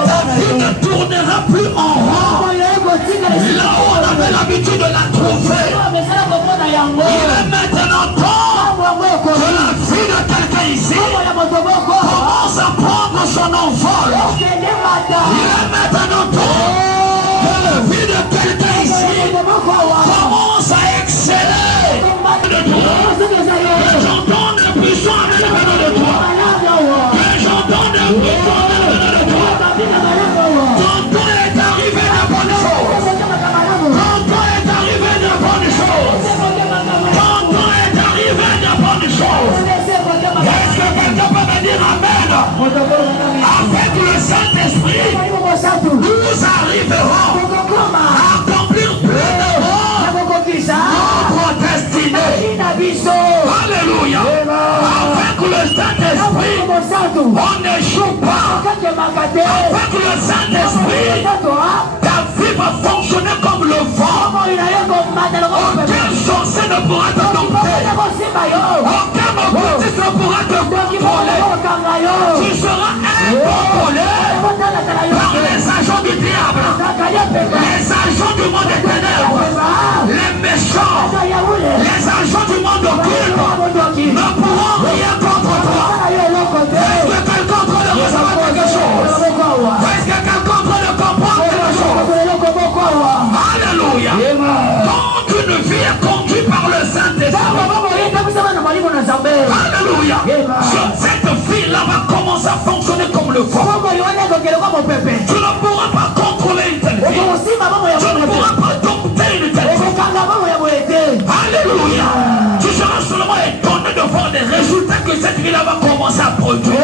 Ta vie ne tournera plus en rond. Là où on avait l'habitude de la trouver. Il est maintenant temps que la vie de quelqu'un ici commence à prendre son envol. Il est maintenant temps que la vie de quelqu'un ici commence à exceller. Que j'entende le puissant en dedans de toi. Que j'entende le puissant en dedans de toi. Ton temps est arrivé de bonnes choses. Ton temps est arrivé de bonnes choses. Ton temps est arrivé de bonnes choses. Est-ce que quelqu'un peut me dire Amen? Avec le Saint-Esprit, nous arriverons à accomplir pleinement notre destinée. Alléluia. Avec le Saint-Esprit, on n'échoue pas. Avec le Saint-Esprit, ta vie va fonctionner comme le vent. Aucun sorcier ne pourra te dompter. Aucun occultiste ne pourra te contrôler. Tu seras incontrôlé par les agents du diable, les agents du monde des ténèbres, les méchants, les agents du monde occulte ne pourront rien contre toi. Est-ce que quelqu'un entre de recevoir quelque chose? Est-ce que quelqu'un entre de comprendre quelque chose? Alléluia. Donc une vie est conduite par le Saint-Esprit. Alléluia. Cette vie-là va commencer à fonctionner comme le vent. Tu ne pourras pas contrôler une telle vie. Tu ne pourras pas dompter une telle vie. Alléluia. Tu seras seulement étonné de voir les résultats que cette vie-là va commencer à produire.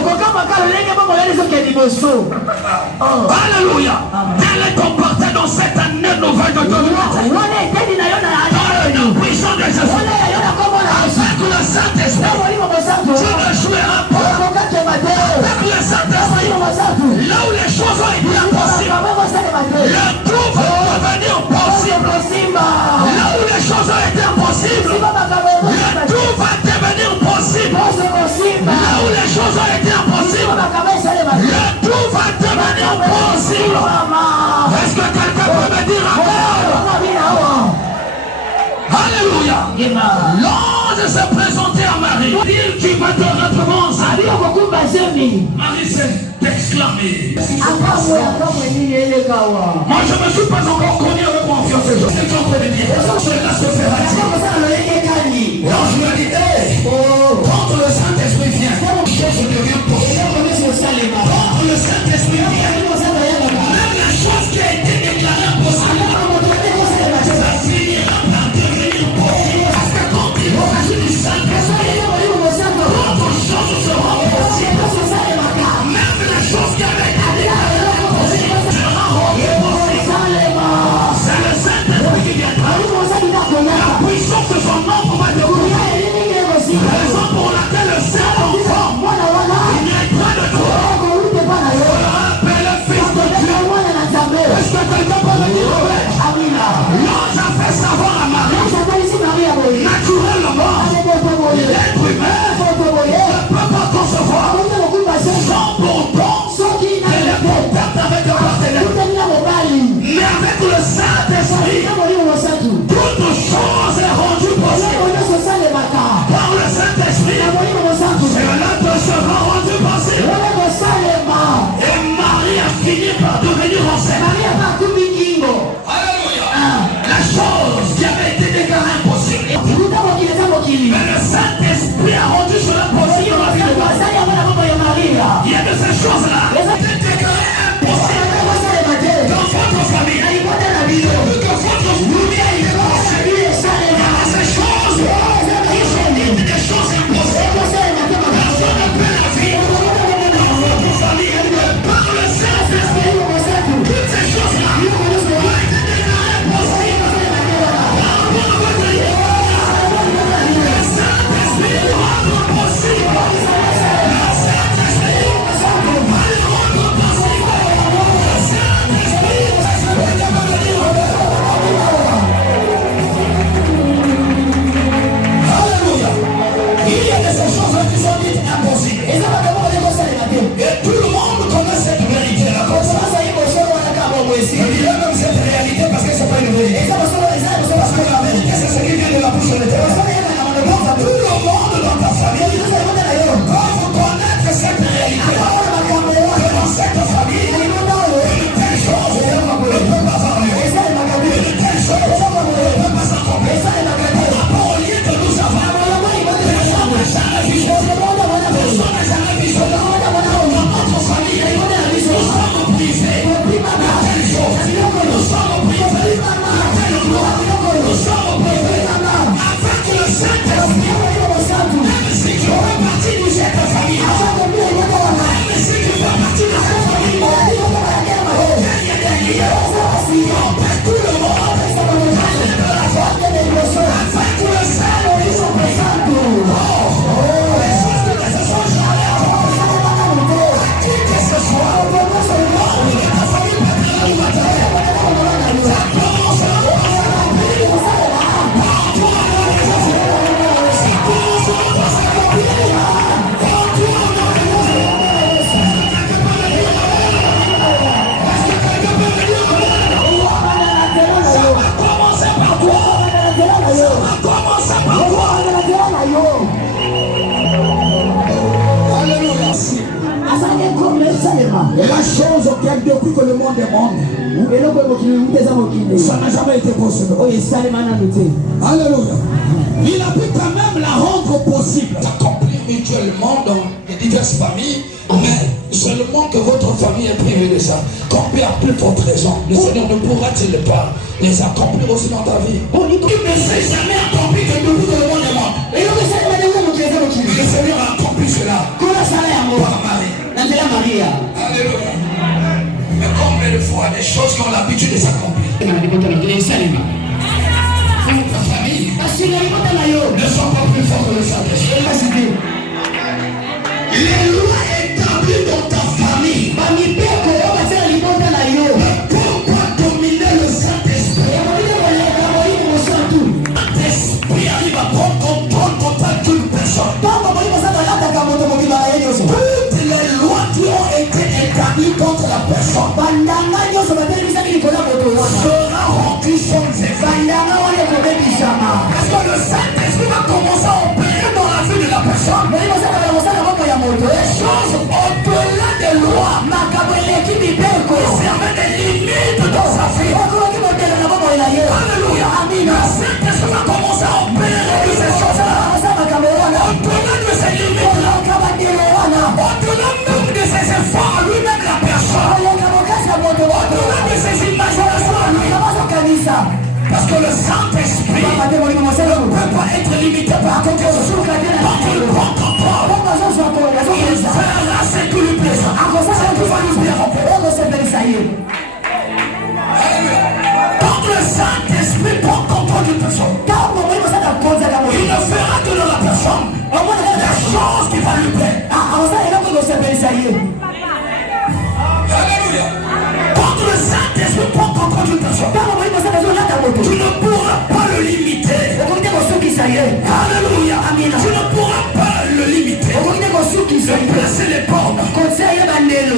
Alléluia. Quel est ton partage dans cette année nouvelle de 2020? Dans le nom puissant de Jésus. Avec le Saint-Esprit, tu ne joueras pas. Avec le Saint-Esprit, là où les choses ont été impossibles, le tout va devenir possible. Là où les choses ont été impossibles, le tout va devenir possible. Là où les choses ont été impossibles, le tout va devenir possible. Est-ce que quelqu'un peut me dire Amen? Alléluia. L'ange s'est présenté à Marie. Dire qu'il va te récompenser. Marie s'est exclamée. Moi je ne suis pas encore connu avec mon fiancé. Je sais que tu es en train de dire. Cela se fera. L'ange lui a dit, quand le Saint-Esprit vient, chose devient possible. Quand le Saint-Esprit vient, même la chose qui a été déclarée impossible, ça finira par devenir possible. Parce que quand il va agir du Saint-Esprit, d'autres choses seront possibles. Même la chose qui avait été déclarée impossible sera rendue possible. C'est le Saint-Esprit qui viendra. car depuis que le monde est monde, ça n'a jamais été possible. Alléluia. Il a pu quand même la rendre possible. D'accomplir mutuellement dans les diverses familles, mais seulement que votre famille est privée de ça. Combien à plus forte raison, le Seigneur ne pourra-t-il pas les accomplir aussi dans ta vie? Il ne s'est jamais accompli que depuis que le monde est mort. Le Seigneur a accompli cela par Marie. Alléluia. Mais combien de fois des choses qui ont l'habitude de s'accomplir? Ta famille ne sont pas plus forts que le Saint-Esprit. Les lois établies dans ta famille ne peuvent pas dominer le Saint-Esprit. Saint-Esprit arrive à prendre contrôle total d'une personne. Toutes les lois qui ont été établies contre la personne sera rendu son effet. Parce que le Saint-Esprit va commencer à opérer dans la vie de la personne. Les choses au-delà des lois, servent des limites dans sa vie. Alléluia. Le Saint-Esprit va commencer à opérer de ces choses-là. Au-delà de ses limites, au-delà même de ses efforts, lui-même la personne, au-delà de ses imaginations, parce que le Saint-Esprit ne peut pas être limité par contre le bon contrôle. Il fera ce qui lui plaît. Ce qui va lui plaire. Quand le Saint-Esprit prend contrôle d'une personne, il ne fera que dans la personne la chose qui va lui plaire. Alléluia. Quand le Saint-Esprit prend contrôle d'une personne, tu ne pourras pas le limiter. Alléluia. Tu ne pourras pas le limiter. Placer les bornes.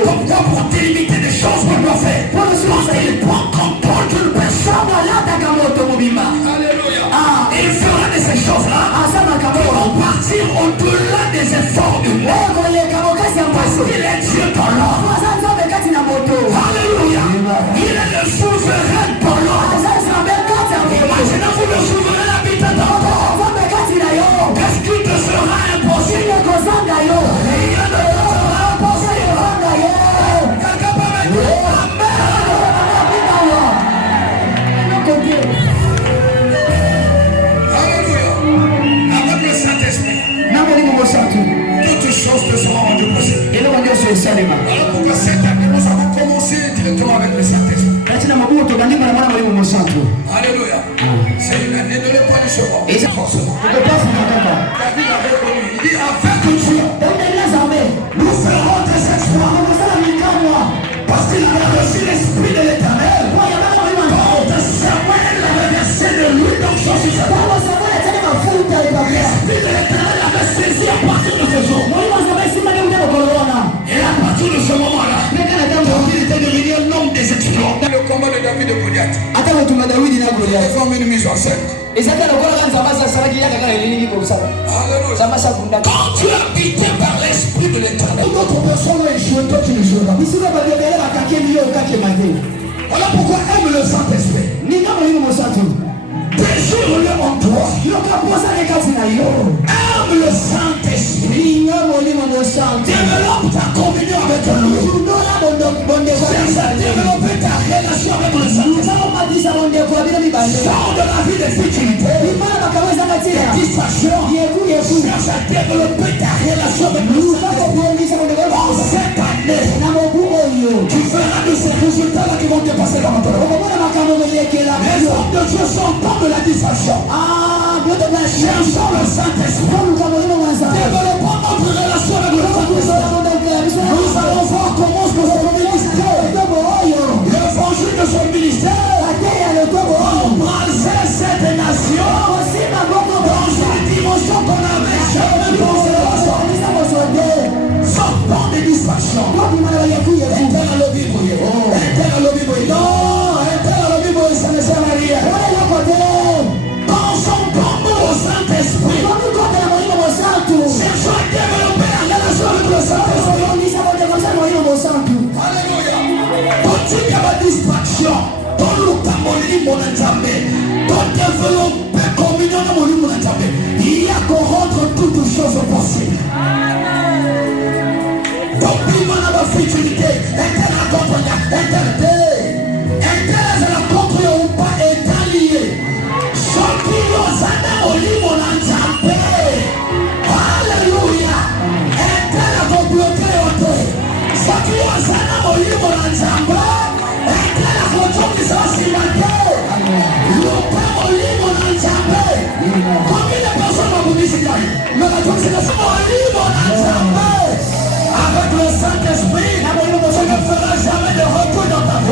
Pourquoi pour délimiter des choses qu'il doit faire? Quand il prend contrôle d'une personne, alléluia. Il fera de ces choses-là qui vont partir au-delà des efforts humains. Parce qu'il est Dieu dans l'homme. Alléluia. Il est le souverain dans l'homme. Imaginez-vous le souverain habitant dans l'homme. Qu'est-ce qui te sera impossible? Rien ne te sera impossible. Quelqu'un peut me dire Amen. Alléluia. Avec le Saint-Esprit, toutes choses te seront rendues possibles. Alors pour que cette année, nous allons commencer directement avec le Saint-Esprit. Alléluia. C'est une année de l'épanouissement. Forcément. David avait connu. Il dit avec Dieu, nous ferons des exploits. Parce qu'il avait reçu l'Esprit de l'Éternel. Quand Samuel avait versé de l'huile dans son système, l'Esprit de l'Éternel avait saisi à partir de ce jour. Et à partir de ce moment-là, il était devenu un homme des exploits. Dans le combat de David et Goliath, il faut une mise en scène. Alléluia. Quand tu es habité par l'Esprit de l'Éternel, notre personne a échoué, toi tu ne joueras. Voilà pourquoi aime le Saint-Esprit. Désire-le en toi. Aime le Saint-Esprit. Développe ta communion avec lui. Développe ta relation avec le Saint-Esprit. Sors de la vie de futilité. Des distractions. Cherche à développer ta relation avec le Saint-Esprit. En cette année, tu verras de ces résultats-là qui vont te passer dans notre vie. Les hommes de Dieu sont pas de la distraction. Cherchons le Saint-Esprit. Développons notre relation avec le Saint-Esprit. Nous allons voir comment son ministère, l'évangile de son ministère, embrasser cette nation dans une dimension qu'on n'avait jamais pensé. Sortons des distractions. Ça ne sert à rien. Pensons comme au Saint-Esprit. Cherchons à développer la relation avec le Saint-Esprit. Alléluia. distraction, ton lokamoli mon enjambé, ton développer communion mon enjambé. Il y a qu'on rendre toutes choses possibles. Ton piment n'a pas futilité, interne accompagné, interne la contre ou pas est allié. Chopino Zana Oli mon enjambé. Alléluia. Interne a comploté au thé. Chopino Zana Oli mon enjambé. Interne a comploté ça si matin. L'autre Oli mon enjambé. Combien de personnes m'ont dit c'est là? Mais la conséquence Oli mon enjambé. Avec le Saint-Esprit, je ne ferai jamais de retour dans ta vie.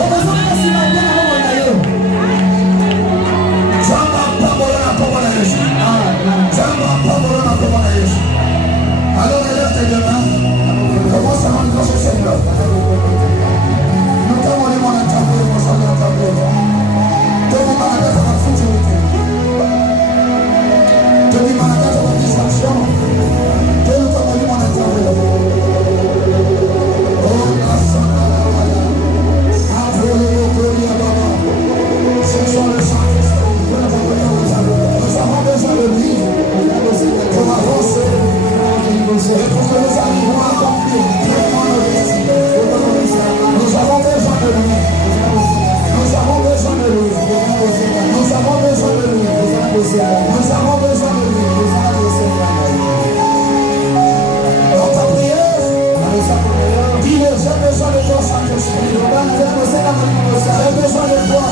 Alors élève tes deux mains. Commence à rendre grâce au Seigneur. Nous t'avons dit mon entamé, mon salut entamé. Te dis ma tête à la futilité. Te dis ma tête à la distraction. Te dis mon entamé. Ce sont les Saint-Esprit. Nous avons besoin de lui pour avancer et pour que nous arrivions à accomplir pleinement nos destinées. Nous avons besoin de lui. Nous avons besoin de lui. Nous avons besoin de lui. Nous avons besoin de lui. Dans ta prière, dis-le, j'ai besoin de toi, Saint-Esprit. J'ai besoin de toi.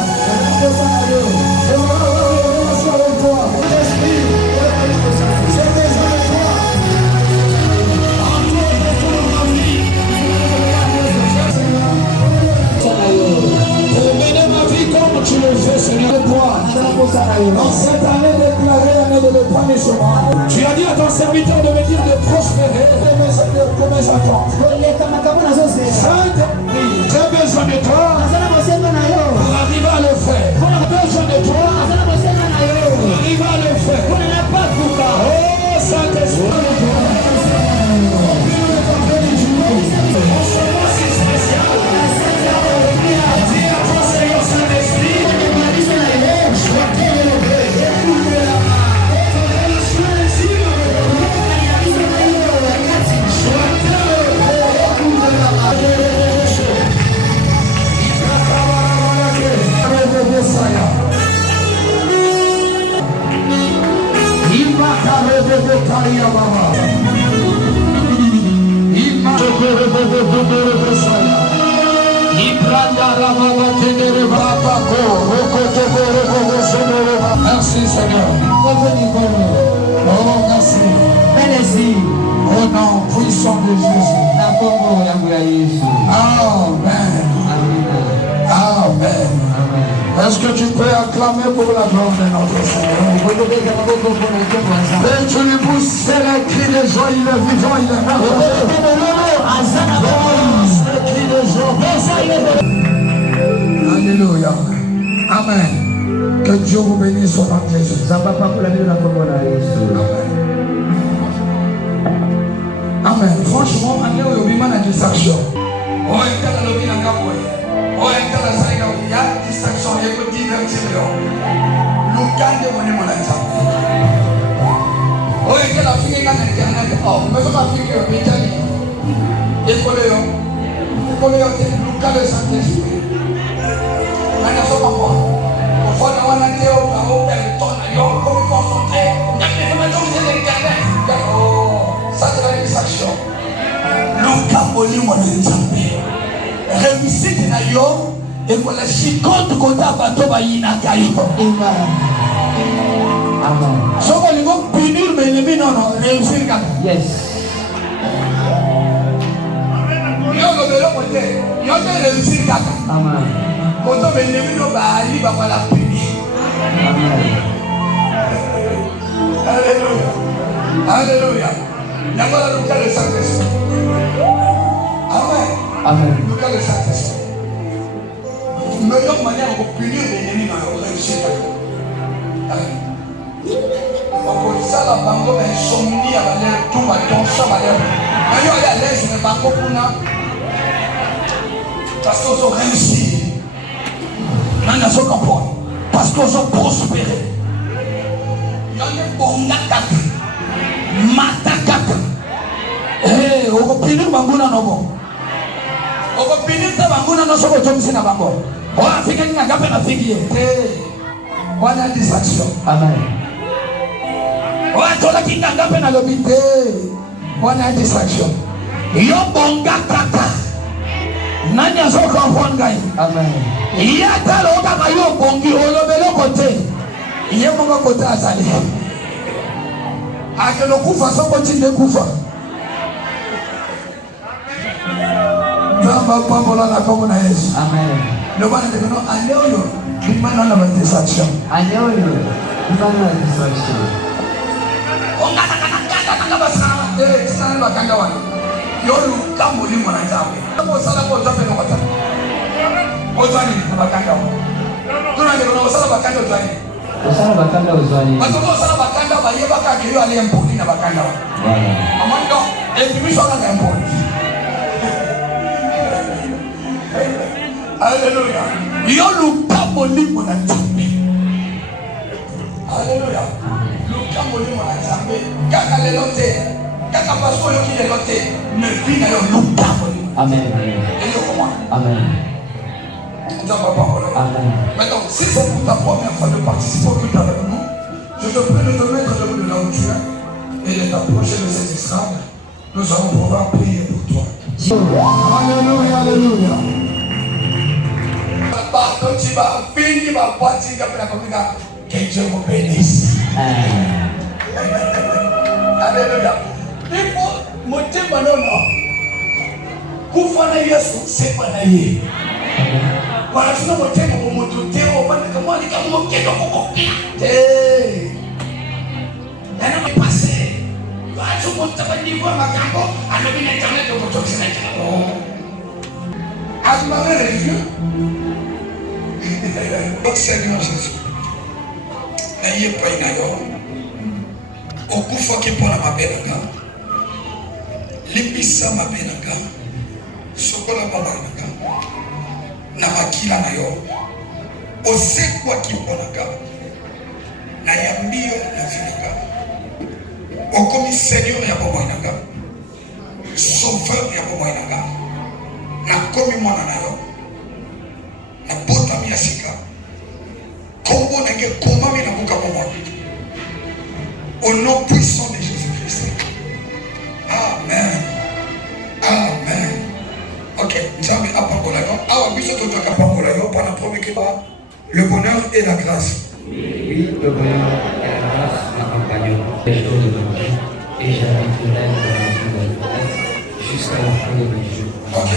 Je veux avoir une relation avec toi. Esprit, j'ai besoin de toi. En toi, pour ma vie. Pour mener ma vie comme tu le fais, Seigneur, de toi. Dans cette année déclarée, l'année de l'épanouissement, tu as dit à ton serviteur de me dire de prospérer pour mes attentes. Saint-Esprit, j'ai besoin de toi pour arriver à le faire. J'ai besoin de toi pour arriver à le faire. Oh, Saint-Esprit, dis à ton Seigneur Saint-Esprit, sois élevé. Merci Seigneur. Oh merci. Au nom puissant de Jésus. Amen. Amen. Est-ce que tu peux acclamer pour la gloire de notre Seigneur? Et tu lui pousses les cris de joie, il est vivant, il est merveilleux. Les cris de joie. Alléluia. Amen. Que Dieu vous bénisse au nom de Jésus. Amen. Franchement, on est au moment de distraction. On est dans le moment de oh, il y a distraction, il y a divertir. Lucande mon ensemble. Oh, il y a la fille qui est internet. Oh, mais je m'en fiche que Médiani. Écoléon, Lucande Saint-Esprit. On a ça pour moi. Au fond, on a dit au Pelleton, il y a comme concentré. Il y a des maisons de l'internet. Oh, ça c'est la distraction. Lucande mon ensemble. Réussite na yo et pour la chikote kota bato ba yinaka yo. Amen. So ko lingo punir me lemi non réussir ka. Yes. Yo lo belo kote. Yo te réussir ka. Amen. Koto me lemi no ba ali ba la punir. Amen. Alléluia. Alléluia. N'importe le cas de Saint-Esprit. Amen. Amen. Le cas de Saint-Esprit. Meilleure manière de punir l'ennemi dans la réussite. On ça la bango insomnie à l'air tout ma tension à l'air. Mais il y a l'aise ne pas pour parce qu'ils ont réussi. Nana so comprendre. Parce qu'ils ont prospéré. Il y a des bons gars. Matakaka. Eh, on va finir banguna nobo. On va finir ta banguna no soko tomsi na bango. On va finir na gape na figi. Eh, on a distraction. Amen. On va tola kinga gape na lobite. On a distraction. Yo bonga kaka. Nani aso comprendre gai. Amen. Iya ta lo ka yo bongi olobelo kote. Iye mongo kote azali. Akelo kufa soko chinde kufa. Tamba pamola na komo na Yesu. Amen. No bana de no anyoyo. Kimana na distraction. Anyoyo. Kimana na distraction. Onga kaka basana. Sana bakanga wa. Yolu kamuli mwana nzambe. Hapo sala kwa tape no kata. Ozani bakanga wa. Tunange no sala bakanga ozani. Osala bakanda ozwani. Batoko osala bakanda bayeba ka kiri ale mpoli na bakanda. Voilà. Amando ebimisho ka mpoli. Hallelujah. Yo lukambo limu na nzambe. Hallelujah. Lukambo limu na nzambe. Kaka lelote. Kaka paso yo ki lelote. Me vina yo lukambo limu. Amen. Eyo koma. Amen. Amen. Maintenant, si c'est pour ta première fois de participer au culte avec nous, je te prie de te mettre debout de là où tu es et de t'approcher de cette estrade. Nous allons pouvoir prier pour toi. Alléluia, alléluia. Que Dieu vous bénisse. Alléluia. Il faut monter maintenant. Kufana Yesu, c'est pas naïe. Voilà, je ne peux pas me montrer au bas de moi, je ne peux pas me passer. Je ne peux pas dire ma campo, à l'internet de votre Sénégal. À ce moment-là, notre Seigneur Jésus, n'ayez pas une ailleurs. Au coup, il faut qu'il prenne ma belle gars. L'épissa ma belle gars. Sokola ma belle gars. Na makila na yo osekwa kiponaka na yambio na vinaka okomi seigneur ya bomoinaka sauveur ya bomoinaka na komi mwana na yo na botami ya sika kombo nenge komami na buka bomoi au nom puissant de Jésus-Christ. Amen. Amen. Ok, Nzambe apakola yo. Awa biso to toka pakola yo pendant premier que le bonheur et la grâce. Oui, le bonheur et la grâce m'accompagnent les jours de ma vie et j'habiterai dans la vie de l'Éternel jusqu'à la fin de mes jours. Ok.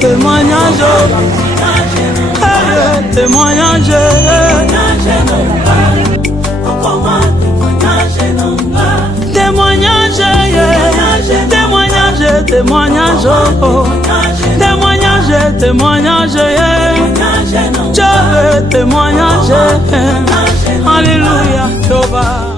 Témoignage, témoignage, témoignage, témoignage, témoignage, témoignage, témoignage, je veux témoignage, alléluia, Jéhovah.